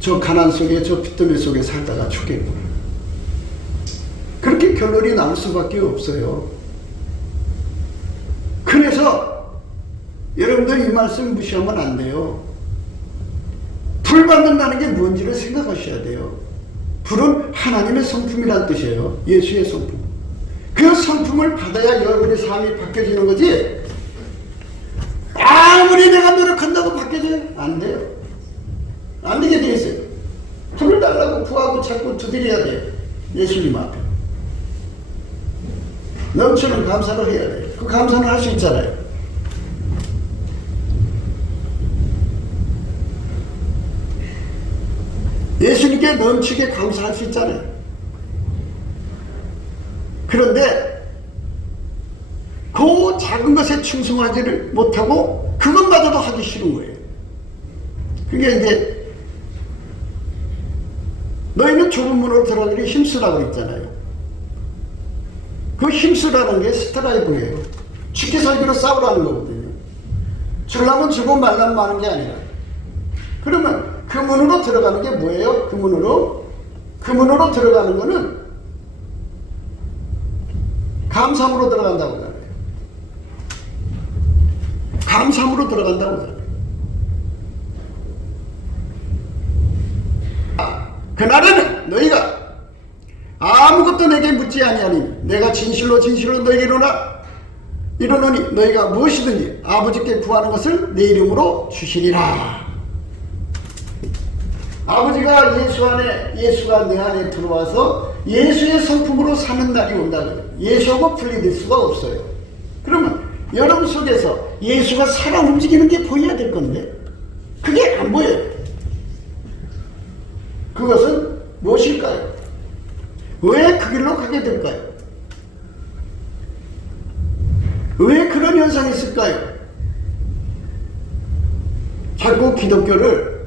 저 가난 속에 저 빚더미 속에 살다가 죽겠구나. 그렇게 결론이 나올 수밖에 없어요. 그래서 여러분들 이 말씀 무시하면 안 돼요. 불 받는다는 게 뭔지를 생각하셔야 돼요. 불은 하나님의 성품이란 뜻이에요. 예수의 성품. 그 성품을 받아야 여러분의 삶이 바뀌어지는 거지, 아무리 내가 노력한다고 바뀌어져요? 안 돼요. 안 되게 되어 있어요. 불을 달라고 구하고 자꾸 두드려야 돼요. 예수님 앞에. 넘치는 감사를 해야 돼요. 그 감사는 할 수 있잖아요. 예수님께 넘치게 감사할 수 있잖아요. 그런데 그 작은 것에 충성하지를 못하고 그것마저도 하기 싫은 거예요. 그게 이제 너희는 좁은 문으로 들어가기를 힘쓰라고 했잖아요. 그 힘쓰라는 게 스트라이브예요. 죽기 살기로 싸우라는 거거든요. 주려면 주고 말라면 마는 게 아니라. 그러면 그 문으로 들어가는 게 뭐예요? 그 문으로 들어가는 거는 감사함으로 들어간다고 하잖아요. 감사함으로 들어간다고 하잖아요. 그날에는 너희가 아무것도 내게 묻지 아니하니 내가 진실로 너에게 이르노니 너희가 무엇이든지 아버지께 구하는 것을 내 이름으로 주시리라. 아버지가 예수가 내 안에 들어와서 예수의 성품으로 사는 날이 온다고요. 예수하고 분리될 수가 없어요. 그러면 여러분 속에서 예수가 살아 움직이는 게 보여야 될 건데 그게 안 보여요. 그것은 무엇일까요? 왜 그 길로 가게 될까요? 왜 그런 현상이 있을까요? 자꾸 기독교를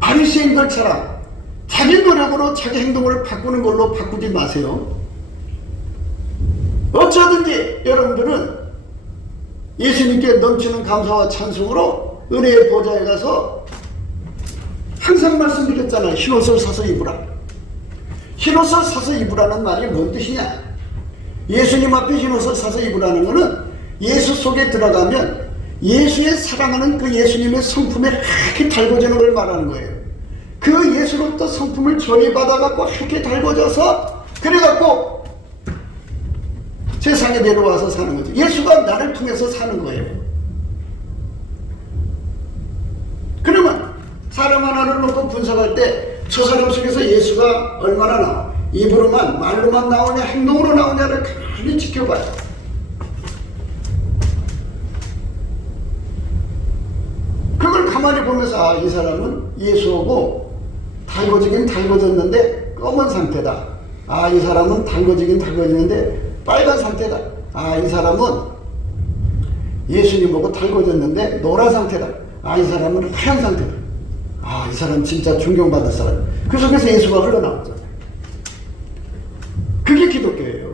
바리새인들처럼 자기 노력으로 자기 행동을 바꾸는 걸로 바꾸지 마세요. 어쩌든지 여러분들은 예수님께 넘치는 감사와 찬송으로 은혜의 보좌에 가서 항상 말씀드렸잖아요. 흰옷을 사서 입으라. 흰옷을 사서 입으라는 말이 뭔 뜻이냐? 예수님 앞에 흰옷을 사서 입으라는 것은 예수 속에 들어가면 예수의 사랑하는 그 예수님의 성품에 하얗게 달궈지는 걸 말하는 거예요. 그 예수로부터 성품을 전이받아갖고 하얗게 달궈져서 그래갖고 세상에 내려와서 사는 거죠. 예수가 나를 통해서 사는 거예요. 그러면 사람 하나를 놓고 분석할 때 저 사람 속에서 예수가 얼마나 나와? 입으로만 말로만 나오냐 행동으로 나오냐를 가만히 지켜봐요. 그걸 가만히 보면서 이 사람은 예수하고 달궈지긴 달궈졌는데 검은 상태다. 이 사람은 달궈지긴 달궈지는데 빨간 상태다. 이 사람은 예수님하고 달궈졌는데 노란 상태다. 이 사람은 하얀 상태다. 이 사람 진짜 존경받을 사람. 그 속에서 예수가 흘러나오잖아요. 그게 기독교예요.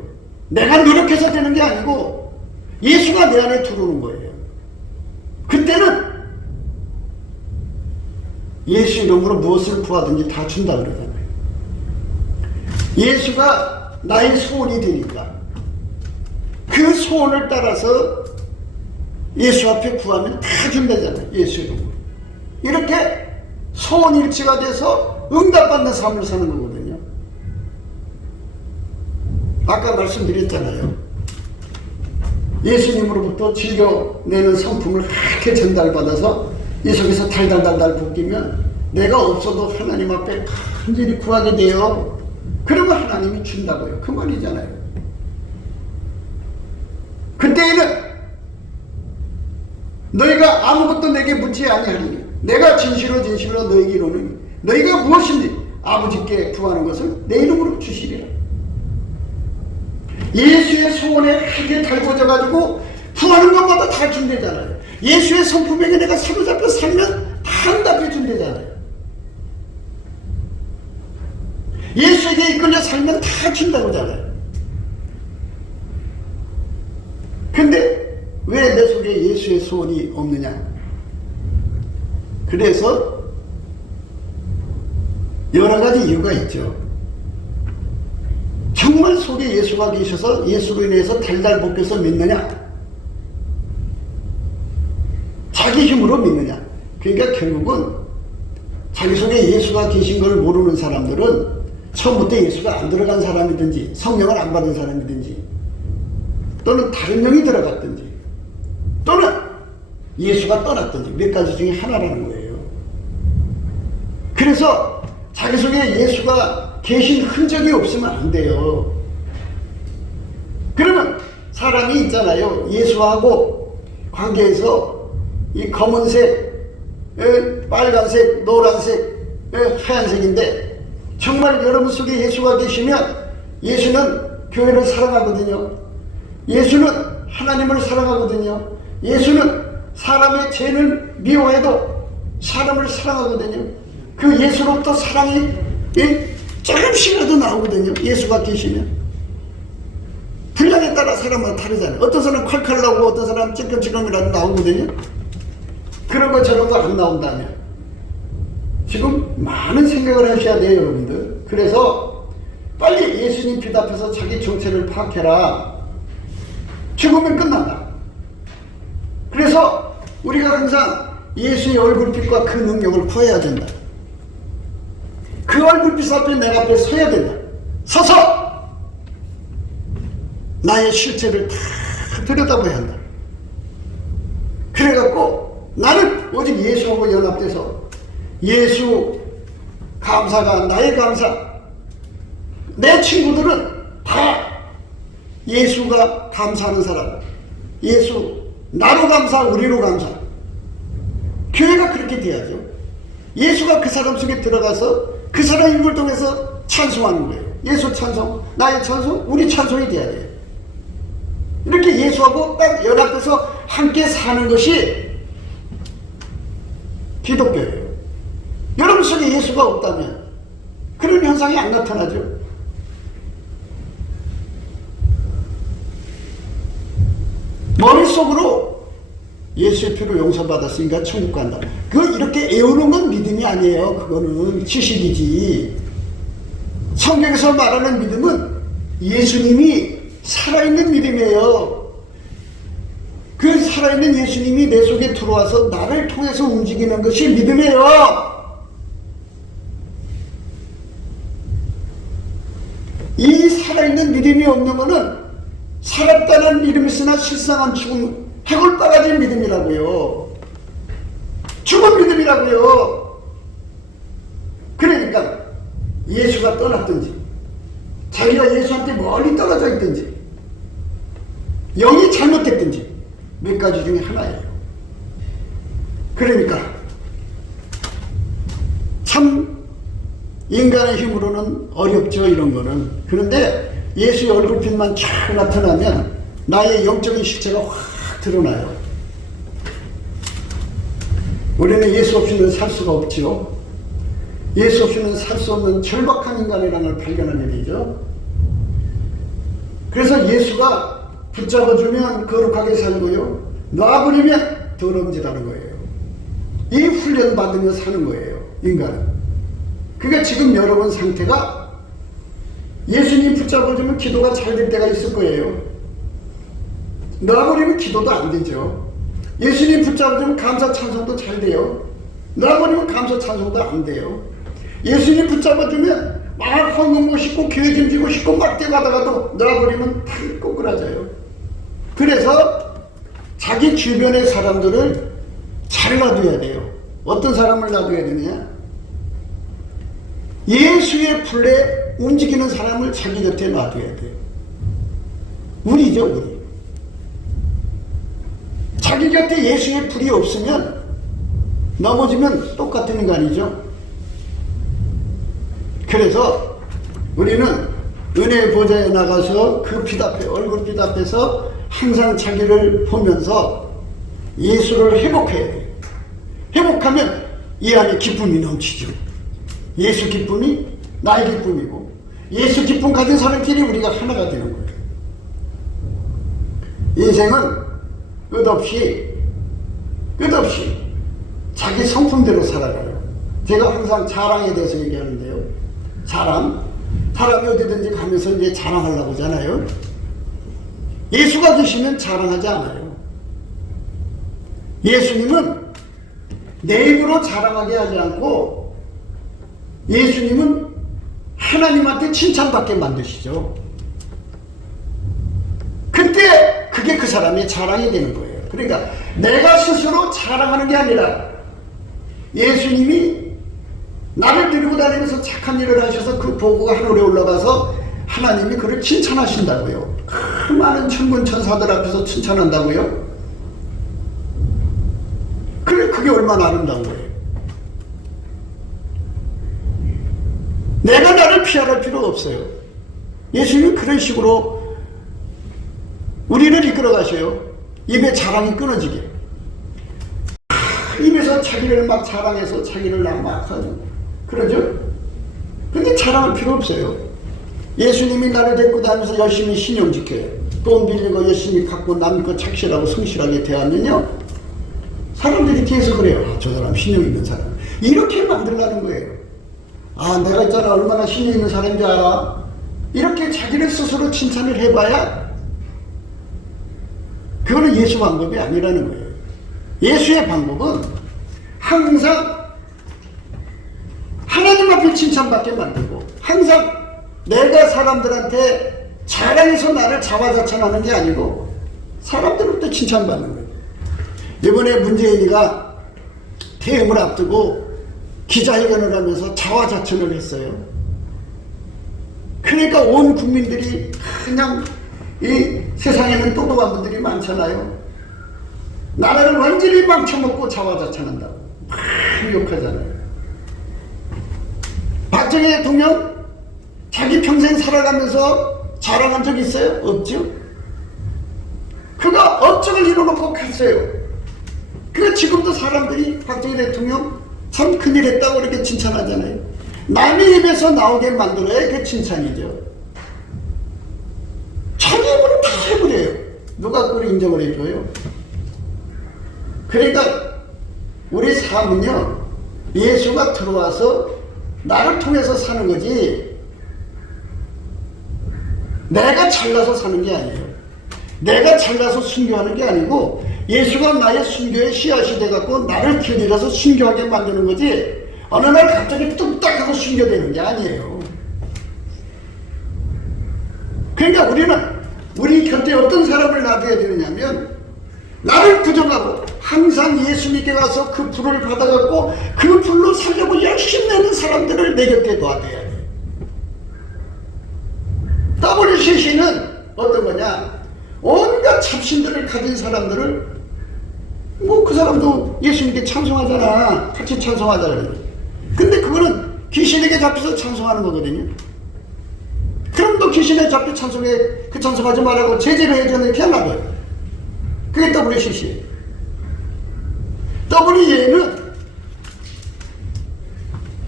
내가 노력해서 되는 게 아니고 예수가 내 안에 들어오는 거예요. 그때는 예수 이름으로 무엇을 구하든지 다 준다 그러잖아요. 예수가 나의 소원이 되니까 그 소원을 따라서 예수 앞에 구하면 다 준다잖아요. 예수 이름으로. 이렇게 소원일치가 돼서 응답받는 삶을 사는 거거든요. 아까 말씀드렸잖아요. 예수님으로부터 즐겨내는 성품을 그렇게 전달받아서 이 속에서 달달달달 볶이면 내가 없어도 하나님 앞에 간절히 구하게 돼요. 그러면 하나님이 준다고요. 그 말이잖아요. 그때에는 너희가 아무것도 내게 묻지 아니하리니 내가 진실로 너에게 이르노니 너희가 무엇인지 아버지께 구하는 것을 내 이름으로 주시리라. 예수의 소원에 크게 달궈져 가지고 구하는 것마다 다 준대잖아요. 예수의 성품에게 내가 사로잡혀 살면 다 응답해 준대잖아요. 예수에게 이끌려 살면 다 준다고 하잖아요. 근데 왜 내 속에 예수의 소원이 없느냐? 그래서 여러 가지 이유가 있죠. 정말 속에 예수가 계셔서 예수로 인해서 달달 볶여서 믿느냐? 자기 힘으로 믿느냐? 그러니까 결국은 자기 속에 예수가 계신 걸 모르는 사람들은 처음부터 예수가 안 들어간 사람이든지 성령을 안 받은 사람이든지 또는 다른 영이 들어갔든지 또는 예수가 떠났든지 몇 가지 중에 하나라는 거예요. 그래서 자기 속에 예수가 계신 흔적이 없으면 안 돼요. 그러면 사람이 있잖아요. 예수하고 관계에서 이 검은색, 빨간색, 노란색, 하얀색인데 정말 여러분 속에 예수가 계시면 예수는 교회를 사랑하거든요. 예수는 하나님을 사랑하거든요. 예수는 사람의 죄를 미워해도 사람을 사랑하거든요. 그 예수로부터 사랑이 조금씩이라도 나오거든요. 예수가 계시면. 분량에 따라 사람은 다르잖아요. 어떤 사람은 칼칼 나오고 어떤 사람은 찔끔찔끔이라도 나오거든요. 그런 거 저런 거 안 나온다면 지금 많은 생각을 하셔야 돼요, 여러분들. 그래서 빨리 예수님 빛 앞에서 자기 정체를 파악해라. 죽으면 끝난다. 그래서 우리가 항상 예수의 얼굴빛과 그 능력을 구해야 된다. 그 얼굴빛 앞에 내가 앞에 서야 된다. 서서 나의 실체를 다 들여다봐야 한다. 그래갖고 나는 오직 예수하고 연합돼서 예수 감사가 나의 감사, 내 친구들은 다 예수가 감사하는 사람, 예수 나로 감사, 우리로 감사. 교회가 그렇게 돼야죠. 예수가 그 사람 속에 들어가서 그 사람 인물 통해서 찬송하는 거예요. 예수 찬송, 나의 찬송, 우리 찬송이 돼야 돼요. 이렇게 예수하고 딱 연합해서 함께 사는 것이 기독교예요. 여러분 속에 예수가 없다면 그런 현상이 안 나타나죠. 머릿속으로 예수의 피로 용서받았으니까 천국 간다. 그거 이렇게 애우는 건 믿음이 아니에요. 그거는 지식이지. 성경에서 말하는 믿음은 예수님이 살아있는 믿음이에요. 그 살아있는 예수님이 내 속에 들어와서 나를 통해서 움직이는 것이 믿음이에요. 이 살아있는 믿음이 없는 것은 살았다는 믿음이 있으나 실상한 죽음, 해골바가지 믿음이라고요. 죽은 믿음이라고요. 그러니까 예수가 떠났든지 자기가 예수한테 멀리 떨어져 있든지 영이 잘못됐든지 몇 가지 중에 하나예요. 그러니까 참 인간의 힘으로는 어렵죠, 이런 거는. 그런데 예수의 얼굴빛만 쫙 나타나면 나의 영적인 실체가 확 드러나요. 우리는 예수 없이는 살 수가 없죠. 예수 없이는 살 수 없는 절박한 인간이라는 걸 발견한 일이죠. 그래서 예수가 붙잡아주면 거룩하게 살고요, 놔버리면 더러움질하는 거예요. 이 훈련 받으며 사는 거예요, 인간은. 그러니까 지금 여러분 상태가 예수님 붙잡아주면 기도가 잘 될 때가 있을 거예요. 놔버리면 기도도 안 되죠. 예수님 붙잡아주면 감사 찬송도 잘 돼요. 놔버리면 감사 찬송도 안 돼요. 예수님 붙잡아주면 막 헌금고 싶고 교회 좀 지고 싶고 막 뛰어가다가도 놔버리면 다 꼬꾸라져요. 그래서 자기 주변의 사람들을 잘 놔둬야 돼요. 어떤 사람을 놔둬야 되느냐? 예수의 불에 움직이는 사람을 자기 곁에 놔둬야 돼요. 우리죠, 우리. 자기 곁에 예수의 불이 없으면 넘어지면 똑같은 인간이죠. 그래서 우리는 은혜의 보좌에 나가서 그 빛 앞에, 얼굴 빛 앞에서 항상 자기를 보면서 예수를 회복해야 돼요. 회복하면 이 안에 기쁨이 넘치죠. 예수 기쁨이 나의 기쁨이고 예수 기쁨 가진 사람끼리 우리가 하나가 되는 거예요. 인생은 끝없이 자기 성품대로 살아가요. 제가 항상 자랑에 대해서 얘기하는데요. 자랑, 사람이 어디든지 가면서 이제 자랑하려고 하잖아요. 예수가 계시면 자랑하지 않아요. 예수님은 내 입으로 자랑하게 하지 않고 예수님은 하나님한테 칭찬받게 만드시죠. 그때 그게 그 사람의 자랑이 되는 거예요. 그러니까 내가 스스로 자랑하는 게 아니라 예수님이 나를 데리고 다니면서 착한 일을 하셔서 그 보고가 하늘에 올라가서 하나님이 그를 칭찬하신다고요. 그 많은 천군 천사들 앞에서 칭찬한다고요. 그래, 그게 얼마나 아름다운 거예요. 내가 나를 피할 필요가 없어요. 예수님은 그런 식으로 우리를 이끌어 가셔요. 입에 자랑이 끊어지게. 입에서 자기를 막 자랑해서 자기를 막 하죠. 그러죠? 근데 자랑할 필요 없어요. 예수님이 나를 데리고 다니면서 열심히 신용 지켜요. 돈 빌리고 열심히 갖고 남 거 착실하고 성실하게 대하면요, 사람들이 뒤에서 그래요. 아, 저 사람 신용 있는 사람. 이렇게 만들라는 거예요. 아, 내가 있잖아, 얼마나 신용 있는 사람인지 알아? 이렇게 자기를 스스로 칭찬을 해봐야 그거는 예수 방법이 아니라는 거예요. 예수의 방법은 항상 하나님 앞에 칭찬받게 만들고, 항상 내가 사람들한테 자랑해서 나를 자화자찬하는 게 아니고 사람들로부터 칭찬받는 거예요. 이번에 문재인이가 퇴임을 앞두고 기자회견을 하면서 자화자찬을 했어요. 그러니까 온 국민들이 그냥, 이 세상에는 똑똑한 분들이 많잖아요. 나라를 완전히 망쳐먹고 자화자찬한다고 막 욕하잖아요. 박정희 대통령 자기 평생 살아가면서 자랑한 적 있어요? 없죠? 그가 업적을 이뤄놓고 갔어요. 그 지금도 사람들이 박정희 대통령 참 큰일 했다고 이렇게 칭찬하잖아요. 남의 입에서 나오게 만들어야 그 칭찬이죠. 자기 입으로 다 해버려요. 누가 그걸 인정을 해줘요? 그러니까 우리 삶은요, 예수가 들어와서 나를 통해서 사는 거지 내가 잘나서 사는 게 아니에요. 내가 잘나서 순교하는 게 아니고 예수가 나의 순교의 씨앗이 돼갖고 나를 길들여서 순교하게 만드는 거지, 어느 날 갑자기 뚝딱 하고 순교되는 게 아니에요. 그러니까 우리는 우리 곁에 어떤 사람을 놔둬야 되느냐면, 나를 부정하고 항상 예수님께 와서 그 불을 받아갖고 그 불로 살려고 열심히 내는 사람들을 내 곁에 놔둬야 돼. WCC는 어떤 거냐, 온갖 잡신들을 가진 사람들을, 뭐 그 사람도 예수님께 찬송하잖아, 같이 찬송하잖아. 근데 그거는 귀신에게 잡혀서 찬송하는 거거든요. 그럼 또 귀신에 잡혀 그 찬송하지 말라고 제재를 해주는 이렇게 하려고요. 그게 WCC. WEA는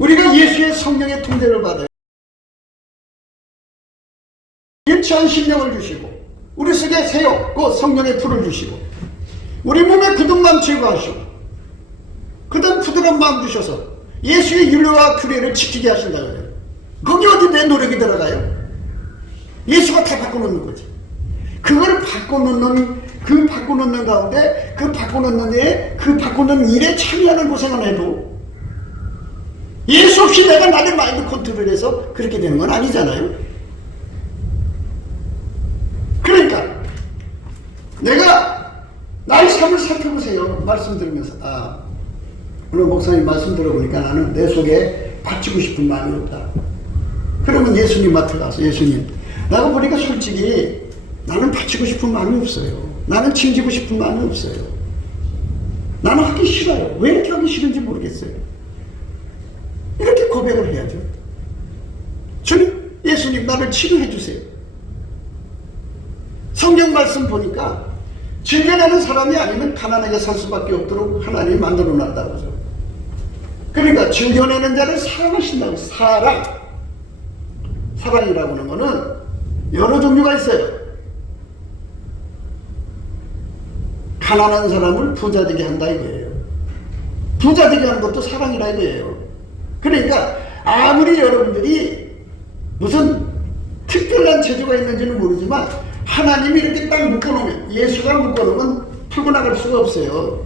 우리가 예수의 성령의 통제를 받아요. 일치한 심령을 주시고, 우리 속에 새요, 그 성령의 불을 주시고, 우리 몸의 굳은맘 제거하시고, 그 다음 부드러운 마음 주셔서 예수의 윤례와 규례를 지키게 하신다고요. 거기 어디 내 노력이 들어가요? 예수가 다 바꿔놓는 거지. 그걸 바꿔놓는 가운데 그 바꿔놓는 일에 참여하는 고생을 해도 예수 없이 내가 나를 마인드 컨트롤해서 그렇게 되는 건 아니잖아요. 그러니까 내가 나의 삶을 살펴보세요. 말씀 들으면서, 아, 오늘 목사님 말씀 들어보니까 나는 내 속에 바치고 싶은 마음이 없다. 그러면 예수님 앞에 가서, 예수님, 나가 보니까 솔직히 나는 바치고 싶은 마음이 없어요. 나는 칭지고 싶은 마음이 없어요. 나는 하기 싫어요. 왜 이렇게 하기 싫은지 모르겠어요. 이렇게 고백을 해야죠. 주님, 예수님, 나를 치료해 주세요. 성경 말씀 보니까 즐겨내는 사람이 아니면 가난하게 살 수밖에 없도록 하나님이 만들어 놨다고 하죠. 그러니까 즐겨내는 자를 사랑하신다고. 사랑이라고 하는 거는 여러 종류가 있어요. 가난한 사람을 부자 되게 한다 이거예요. 부자 되게 하는 것도 사랑이라 이거예요. 그러니까 아무리 여러분들이 무슨 특별한 재주가 있는지는 모르지만 하나님이 이렇게 딱 묶어놓으면, 예수가 묶어놓으면 풀고 나갈 수가 없어요.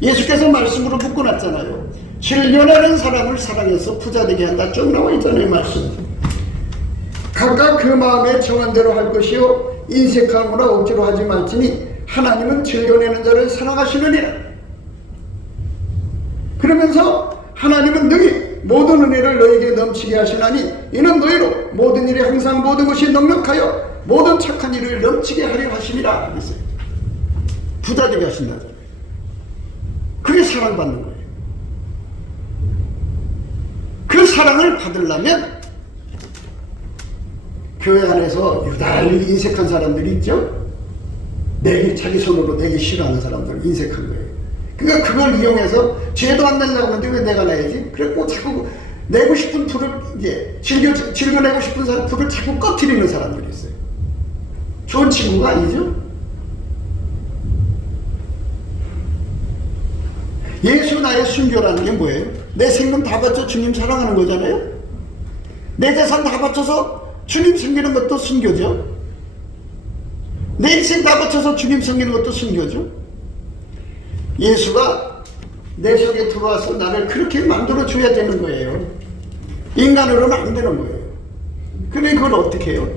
예수께서 말씀으로 묶어놨잖아요. 즐겨내는 사람을 사랑해서 부자 되게 한다. 쭉 나와 있잖아요, 말씀. 각각 그 마음에 정한 대로 할 것이요 인색함으로 억지로 하지 말지니 하나님은 즐겨내는 자를 사랑하시느니라. 그러면서 하나님은 능히 모든 은혜를 너에게 넘치게 하시나니 이는 너희로 모든 일에 항상 모든 것이 넉넉하여 모든 착한 일을 넘치게 하려 하심이라 그랬어요. 부자되게 하신다. 그게 사랑받는 거예요. 그 사랑을 받으려면 교회 안에서 유달리 인색한 사람들이 있죠. 자기 손으로 내기 싫어하는 사람들 인색한 거예요. 그러니까 그걸 이용해서 죄도 안 내려고 하는데 왜 내가 내야지? 그래고 자꾸 내고 싶은 풀을 이제 즐겨내고 싶은 사람 풀을 자꾸 꺼트리는 사람들이 있어요. 좋은 친구가 아니죠. 예수 나의 순교라는 게 뭐예요? 내 생명 다 바쳐 주님 사랑하는 거잖아요. 내 재산 다 바쳐서 주님 섬기는 것도 순교죠. 내 인생 다 바쳐서 주님 섬기는 것도 순교죠. 예수가 내 속에 들어와서 나를 그렇게 만들어 줘야 되는 거예요. 인간으로는 안 되는 거예요. 그런데 그걸 어떻게 해요?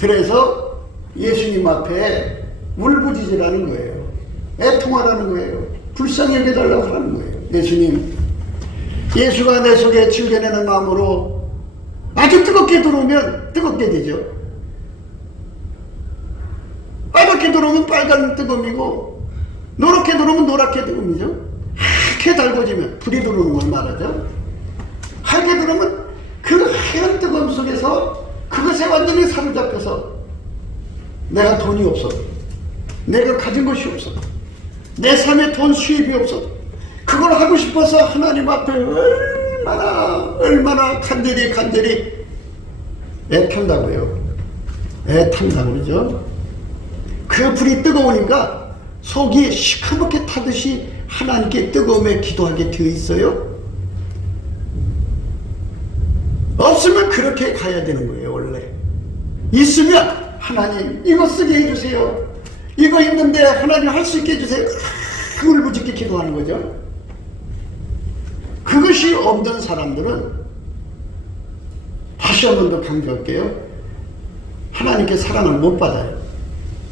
그래서 예수님 앞에 울부짖으라는 거예요. 애통하라는 거예요. 불쌍히 여겨달라고 하는 거예요. 예수가 내 속에 즐겨내는 마음으로 아주 뜨겁게 들어오면 뜨겁게 되죠. 빨갛게 들어오면 빨간 뜨거움이고 노랗게 들어오면 노랗게 뜨거움이죠. 하얗게 달궈지면 불이 들어오는 걸 말하죠. 하얗게 들어오면 그 하얀 뜨거움 속에서 그것에 완전히 사로잡혀서 내가 돈이 없어, 내가 가진 것이 없어, 내 삶에 돈 수입이 없어, 그걸 하고 싶어서 하나님 앞에 얼마나 간절히 애탄다고요. 애탄다고 그러죠. 그 불이 뜨거우니까 속이 시커멓게 타듯이 하나님께 뜨거움에 기도하게 되어 있어요. 없으면 그렇게 가야 되는 거예요. 원래 있으면 하나님 이거 쓰게 해주세요, 이거 있는데 하나님 할 수 있게 해주세요, 그걸 부지게 기도하는 거죠. 그것이 없는 사람들은 다시 한 번 더 강조할게요. 하나님께 사랑을 못 받아요.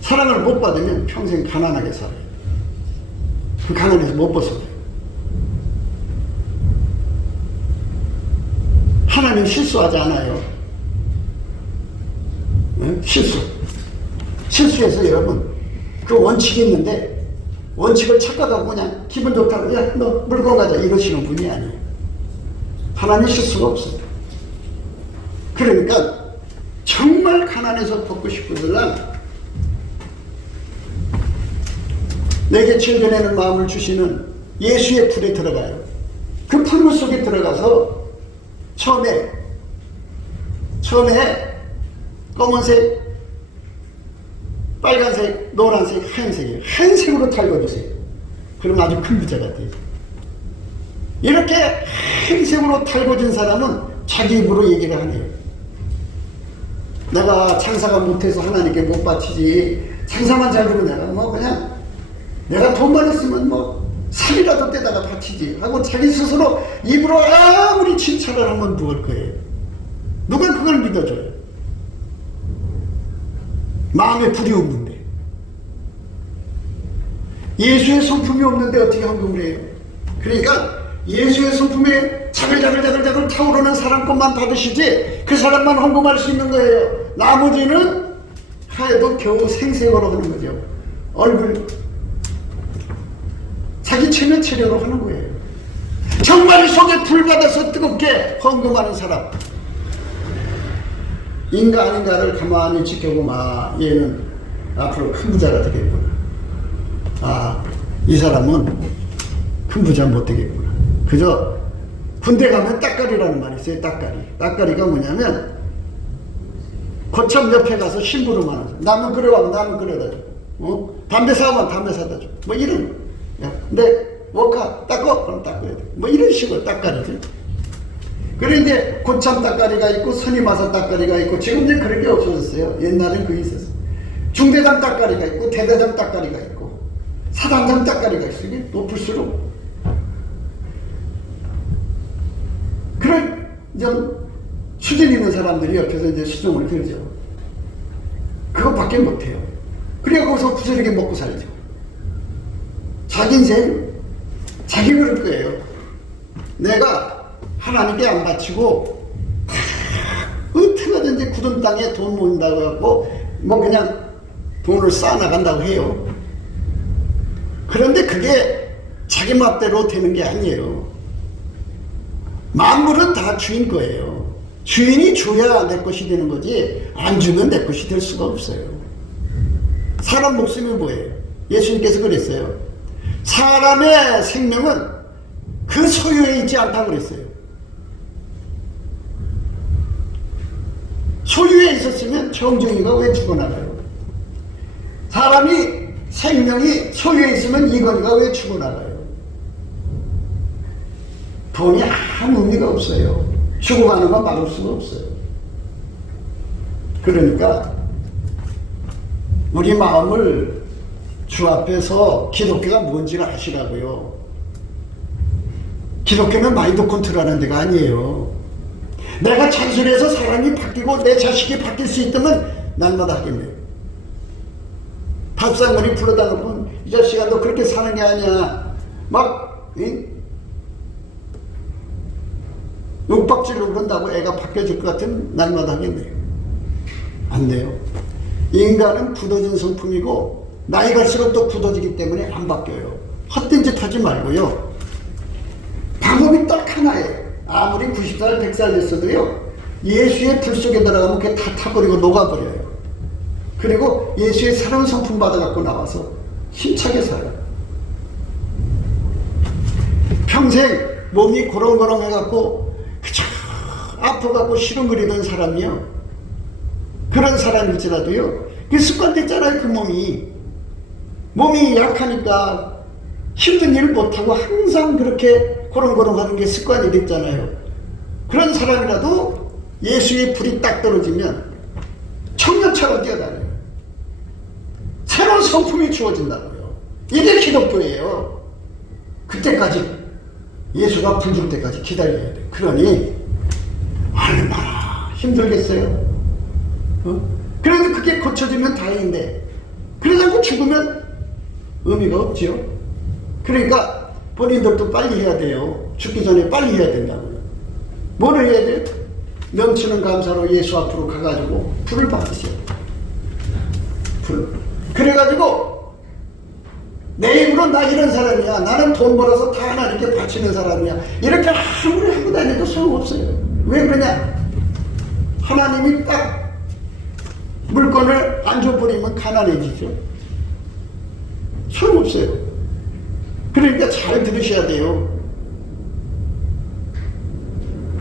사랑을 못 받으면 평생 가난하게 살아요. 그 가난에서 못 벗어나요. 하나님 실수하지 않아요. 네? 실수해서 여러분 그 원칙이 있는데 원칙을 착각하고 그냥 기분 좋다고 야 너 물건 가자 이러시는 분이 아니에요. 하나님 실수가 없어요. 그러니까 정말 가난해서 벗고 싶은 사람, 내게 즐겨내는 마음을 주시는 예수의 불에 들어가요. 그 풀물 속에 들어가서 처음에 검은색, 빨간색, 노란색, 하얀색이에요. 하얀색으로 달궈주세요. 그럼 아주 큰 부자가 돼요. 이렇게 하얀색으로 달궈진 사람은 자기 입으로 얘기를 하네요. 내가 장사가 못해서 하나님께 못 바치지, 장사만 잘 되면 내가 그냥 내가 돈만 있으면 살이라도 떼다가 바치지 하고 자기 스스로 입으로 아무리 칭찬을 하면 누굴 거예요. 누가 그걸 믿어줘요? 마음에 불이 없는데, 예수의 성품이 없는데 어떻게 헌금을 해요? 그러니까 예수의 성품에 자글자글 타오르는 사람 것만 받으시지 그 사람만 헌금할 수 있는 거예요. 나머지는 하여도 겨우 생색으로 하는 거죠. 얼굴 자기 체면 체려로 하는 거예요. 정말 속에 불 받아서 뜨겁게 헌금하는 사람, 인가 아닌가를 가만히 지켜보면 얘는 앞으로 큰 부자가 되겠구나. 이 사람은 큰 부자 못 되겠구나. 그저 군대 가면 따까리라는 말이 있어요. 따까리가 뭐냐면 거참 옆에 가서 심부름하는 사람. 남은 끓여가고 남은 끓여다 줘. 담배 사오면 담배 사다 줘. 이런. 근데 워카 닦어? 그럼 닦아야 돼. 이런 식으로 따까리죠. 그래 이제 고참 따까리가 있고 선임마사 따까리가 있고 지금 이제 그런 게 없어졌어요. 옛날엔 그게 있었어. 중대장 따까리가 있고 대대장 따까리가 있고 사단장 따까리가 있어. 이게 높을수록 그런 좀 수준 있는 사람들이 옆에서 이제 수종을 들죠. 그것밖에 못해요. 그래 거기서 부스러기 먹고 살죠. 자기 인생 자기 그럴 거예요. 내가 하나님께 안 바치고 어떻게든지 굳은 땅에 돈 모은다고 하고 뭐 그냥 돈을 쌓아나간다고 해요. 그런데 그게 자기 맘대로 되는 게 아니에요. 만물은 다 주인 거예요. 주인이 줘야 내 것이 되는 거지 안 주면 내 것이 될 수가 없어요. 사람 목숨이 뭐예요? 예수님께서 그랬어요. 사람의 생명은 그 소유에 있지 않다고 그랬어요. 소유에 있었으면 정중이가 왜 죽어나가요? 사람이 생명이 소유에 있으면 이건희가 왜 죽어나가요? 돈이 아무 의미가 없어요. 죽어가는 건 막을 수가 없어요. 그러니까 우리 마음을 주 앞에서 기독교가 뭔지를 아시라고요. 기독교는 마인드 컨트롤하는 데가 아니에요. 내가 잔소리해서 사람이 바뀌고 내 자식이 바뀔 수 있다면 날마다 하겠네요. 밥상머리 불러다가 보면 이 자식아 너 그렇게 사는 게 아니야. 막 윽박질로 그런다고 애가 바뀌어질 것 같은 날마다 하겠네요. 안 돼요. 인간은 굳어진 성품이고 나이 갈수록 또 굳어지기 때문에 안 바뀌어요. 헛된 짓 하지 말고요. 방법이 딱 하나예요. 아무리 90살, 100살 됐어도요. 예수의 불 속에 들어가면 그게 다 타버리고 녹아버려요. 그리고 예수의 새로운 성품 받아갖고 나와서 힘차게 살아요. 평생 몸이 고렁고렁 해갖고 그저 아파갖고 시름거리던 사람이요. 그런 사람일지라도요. 그 습관됐잖아요. 그 몸이 약하니까 힘든 일을 못하고 항상 그렇게 고렁고렁 하는 게 습관이 됐잖아요. 그런 사람이라도 예수의 불이 딱 떨어지면 청년처럼 뛰어다녀요. 새로운 성품이 주어진다고요. 이게 기독교예요. 그때까지 예수가 불 줄 때까지 기다려야 돼요. 그러니 얼마나 힘들겠어요. 그런데 그게 고쳐지면 다행인데 그러지 않고 죽으면 의미가 없지요. 그러니까 본인들도 빨리 해야 돼요. 죽기 전에 빨리 해야 된다고요. 뭐를 해야 돼요? 넘치는 감사로 예수 앞으로 가가지고 불을 받으세요. 불. 그래가지고 내 입으로 나 이런 사람이야. 나는 돈 벌어서 다 하나님께 바치는 사람이야. 이렇게 아무리 하고 다녀도 소용없어요. 왜 그러냐? 하나님이 딱 물건을 안 줘버리면 가난해지죠. 소용없어요. 그러니까 잘 들으셔야 돼요.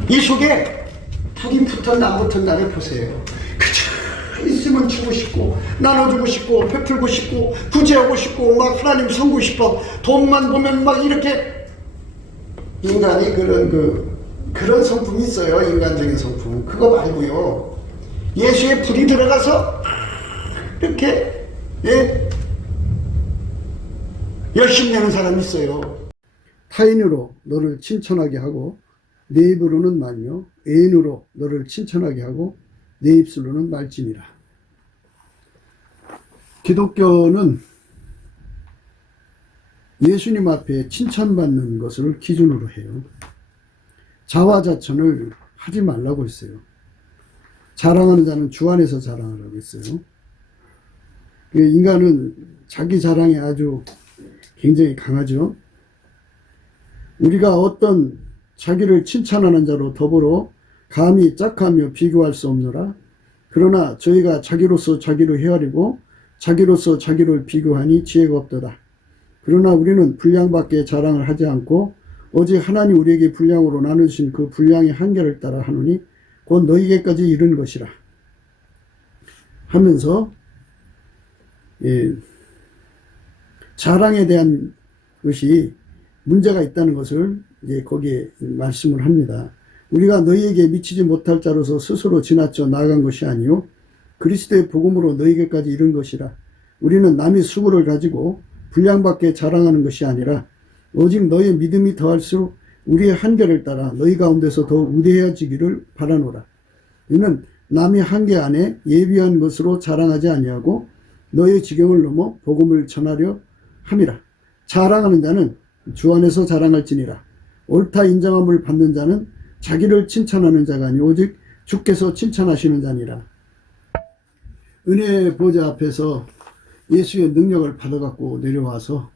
이 속에 불이 붙은 안 붙은 날을 보세요. 그저 있으면 주고 싶고 나눠주고 싶고 베풀고 싶고 구제하고 싶고 막 하나님 섬고 싶어. 돈만 보면 막 이렇게 인간이 그런 성품이 있어요. 인간적인 성품. 그거 말고요. 예수의 불이 들어가서 이렇게 열심히 내는 사람이 있어요. 타인으로 너를 칭찬하게 하고 내 입으로는 말며 애인으로 너를 칭찬하게 하고 내 입술로는 말지니라. 기독교는 예수님 앞에 칭찬받는 것을 기준으로 해요. 자화자찬을 하지 말라고 했어요. 자랑하는 자는 주 안에서 자랑하라고 했어요. 인간은 자기 자랑에 아주 굉장히 강하죠. 우리가 어떤 자기를 칭찬하는 자로 더불어 감히 짝하며 비교할 수 없노라. 그러나 저희가 자기로서 자기를 헤아리고 자기로서 자기를 비교하니 지혜가 없도다. 그러나 우리는 분량밖에 자랑을 하지 않고 오직 하나님 우리에게 분량으로 나누신 그 분량의 한계를 따라 하노니 곧 너희에게까지 이른 것이라 하면서 자랑에 대한 것이 문제가 있다는 것을 이제 거기에 말씀을 합니다. 우리가 너희에게 미치지 못할 자로서 스스로 지나쳐 나아간 것이 아니요 그리스도의 복음으로 너희에게까지 이른 것이라. 우리는 남의 수고를 가지고 분량밖에 자랑하는 것이 아니라 오직 너희의 믿음이 더할수록 우리의 한계를 따라 너희 가운데서 더 우대해지기를 바라노라. 이는 남의 한계 안에 예비한 것으로 자랑하지 아니하고 너희의 지경을 넘어 복음을 전하려 함이라. 자랑하는 자는 주 안에서 자랑할지니라. 옳다 인정함을 받는 자는 자기를 칭찬하는 자가 아니 오직 주께서 칭찬하시는 자니라. 은혜의 보좌 앞에서 예수의 능력을 받아갖고 내려와서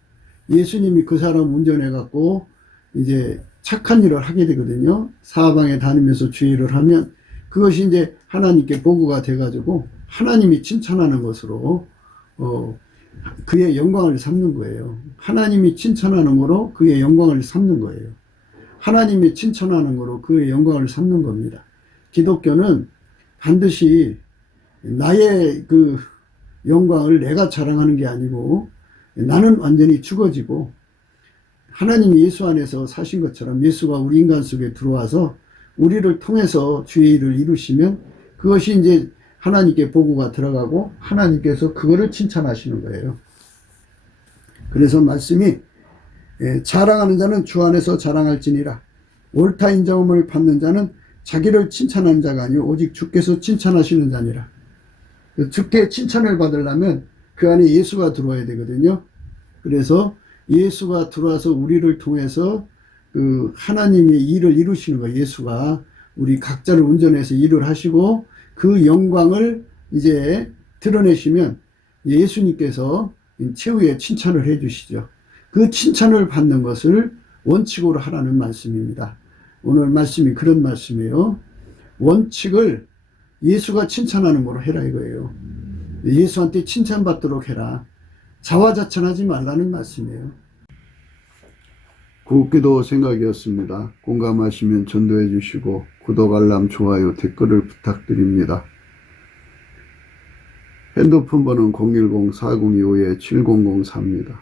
예수님이 그 사람 운전해갖고 이제 착한 일을 하게 되거든요. 사방에 다니면서 주의를 하면 그것이 이제 하나님께 보고가 돼가지고 하나님이 칭찬하는 것으로 그의 영광을 삼는 거예요. 하나님이 칭찬하는 거로 그의 영광을 삼는 거예요. 하나님이 칭찬하는 거로 그의 영광을 삼는 겁니다. 기독교는 반드시 나의 그 영광을 내가 자랑하는 게 아니고 나는 완전히 죽어지고 하나님이 예수 안에서 사신 것처럼 예수가 우리 인간 속에 들어와서 우리를 통해서 주의 일을 이루시면 그것이 이제 하나님께 보고가 들어가고 하나님께서 그거를 칭찬하시는 거예요. 그래서 말씀이 자랑하는 자는 주 안에서 자랑할지니라. 옳다 인정함을 받는 자는 자기를 칭찬하는 자가 아니요 오직 주께서 칭찬하시는 자니라. 주께 칭찬을 받으려면 그 안에 예수가 들어와야 되거든요. 그래서 예수가 들어와서 우리를 통해서 그 하나님의 일을 이루시는 거예요. 예수가 우리 각자를 운전해서 일을 하시고 그 영광을 이제 드러내시면 예수님께서 최후의 칭찬을 해 주시죠. 그 칭찬을 받는 것을 원칙으로 하라는 말씀입니다. 오늘 말씀이 그런 말씀이에요. 원칙을 예수가 칭찬하는 거로 해라 이거예요. 예수한테 칭찬받도록 해라. 자화자찬하지 말라는 말씀이에요. 굿기도 생각이었습니다. 공감하시면 전도해 주시고 구독, 알람, 좋아요, 댓글을 부탁드립니다. 핸드폰 번호는 010-4025-7004입니다.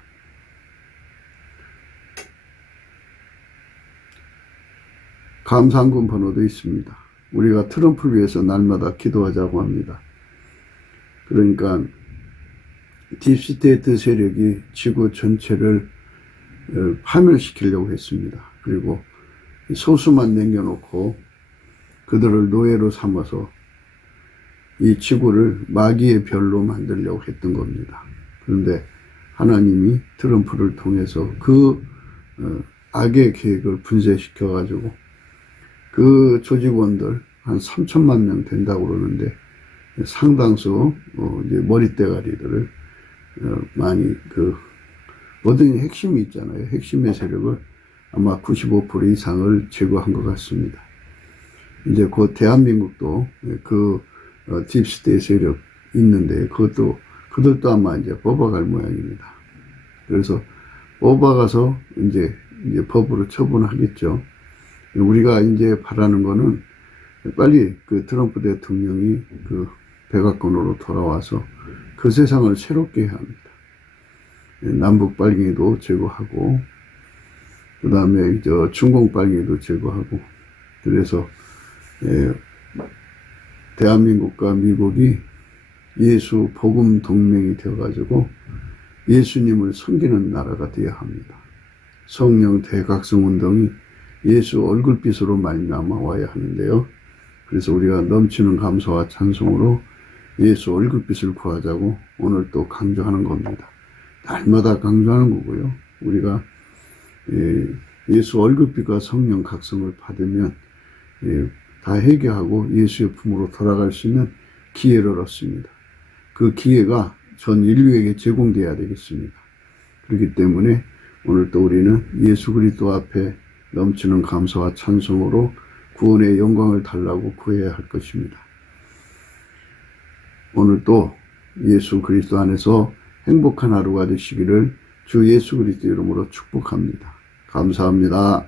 감사한금 번호도 있습니다. 우리가 트럼프를 위해서 날마다 기도하자고 합니다. 그러니까 딥스테이트 세력이 지구 전체를 파멸시키려고 했습니다. 그리고 소수만 남겨놓고 그들을 노예로 삼아서 이 지구를 마귀의 별로 만들려고 했던 겁니다. 그런데 하나님이 트럼프를 통해서 그 악의 계획을 분쇄시켜 가지고 그 조직원들 한 3천만 명 된다고 그러는데 상당수 이제 머리대가리들을 많이 뭐든 핵심이 있잖아요. 핵심의 세력을 아마 95% 이상을 제거한 것 같습니다. 이제 곧 대한민국도 그 딥스테이 세력 있는데 그들도 아마 이제 뽑아갈 모양입니다. 그래서 뽑아가서 이제 법으로 처분하겠죠. 우리가 이제 바라는 거는 빨리 그 트럼프 대통령이 그 백악관으로 돌아와서 그 세상을 새롭게 해야 합니다. 남북 빨갱이도 제거하고 그 다음에 중공 빨갱이도 제거하고 그래서 대한민국과 미국이 예수 복음 동맹이 되어가지고 예수님을 섬기는 나라가 되어야 합니다. 성령 대각성 운동이 예수 얼굴빛으로 말미암아 와야 하는데요. 그래서 우리가 넘치는 감사와 찬송으로 예수 얼굴빛을 구하자고 오늘 또 강조하는 겁니다. 날마다 강조하는 거고요. 우리가 예수 얼굴빛과 성령 각성을 받으면 다 해결하고 예수의 품으로 돌아갈 수 있는 기회를 얻습니다. 그 기회가 전 인류에게 제공되어야 되겠습니다. 그렇기 때문에 오늘 또 우리는 예수 그리스도 앞에 넘치는 감사와 찬송으로 구원의 영광을 달라고 구해야 할 것입니다. 오늘 또 예수 그리스도 안에서 행복한 하루가 되시기를 주 예수 그리스도 이름으로 축복합니다. 감사합니다.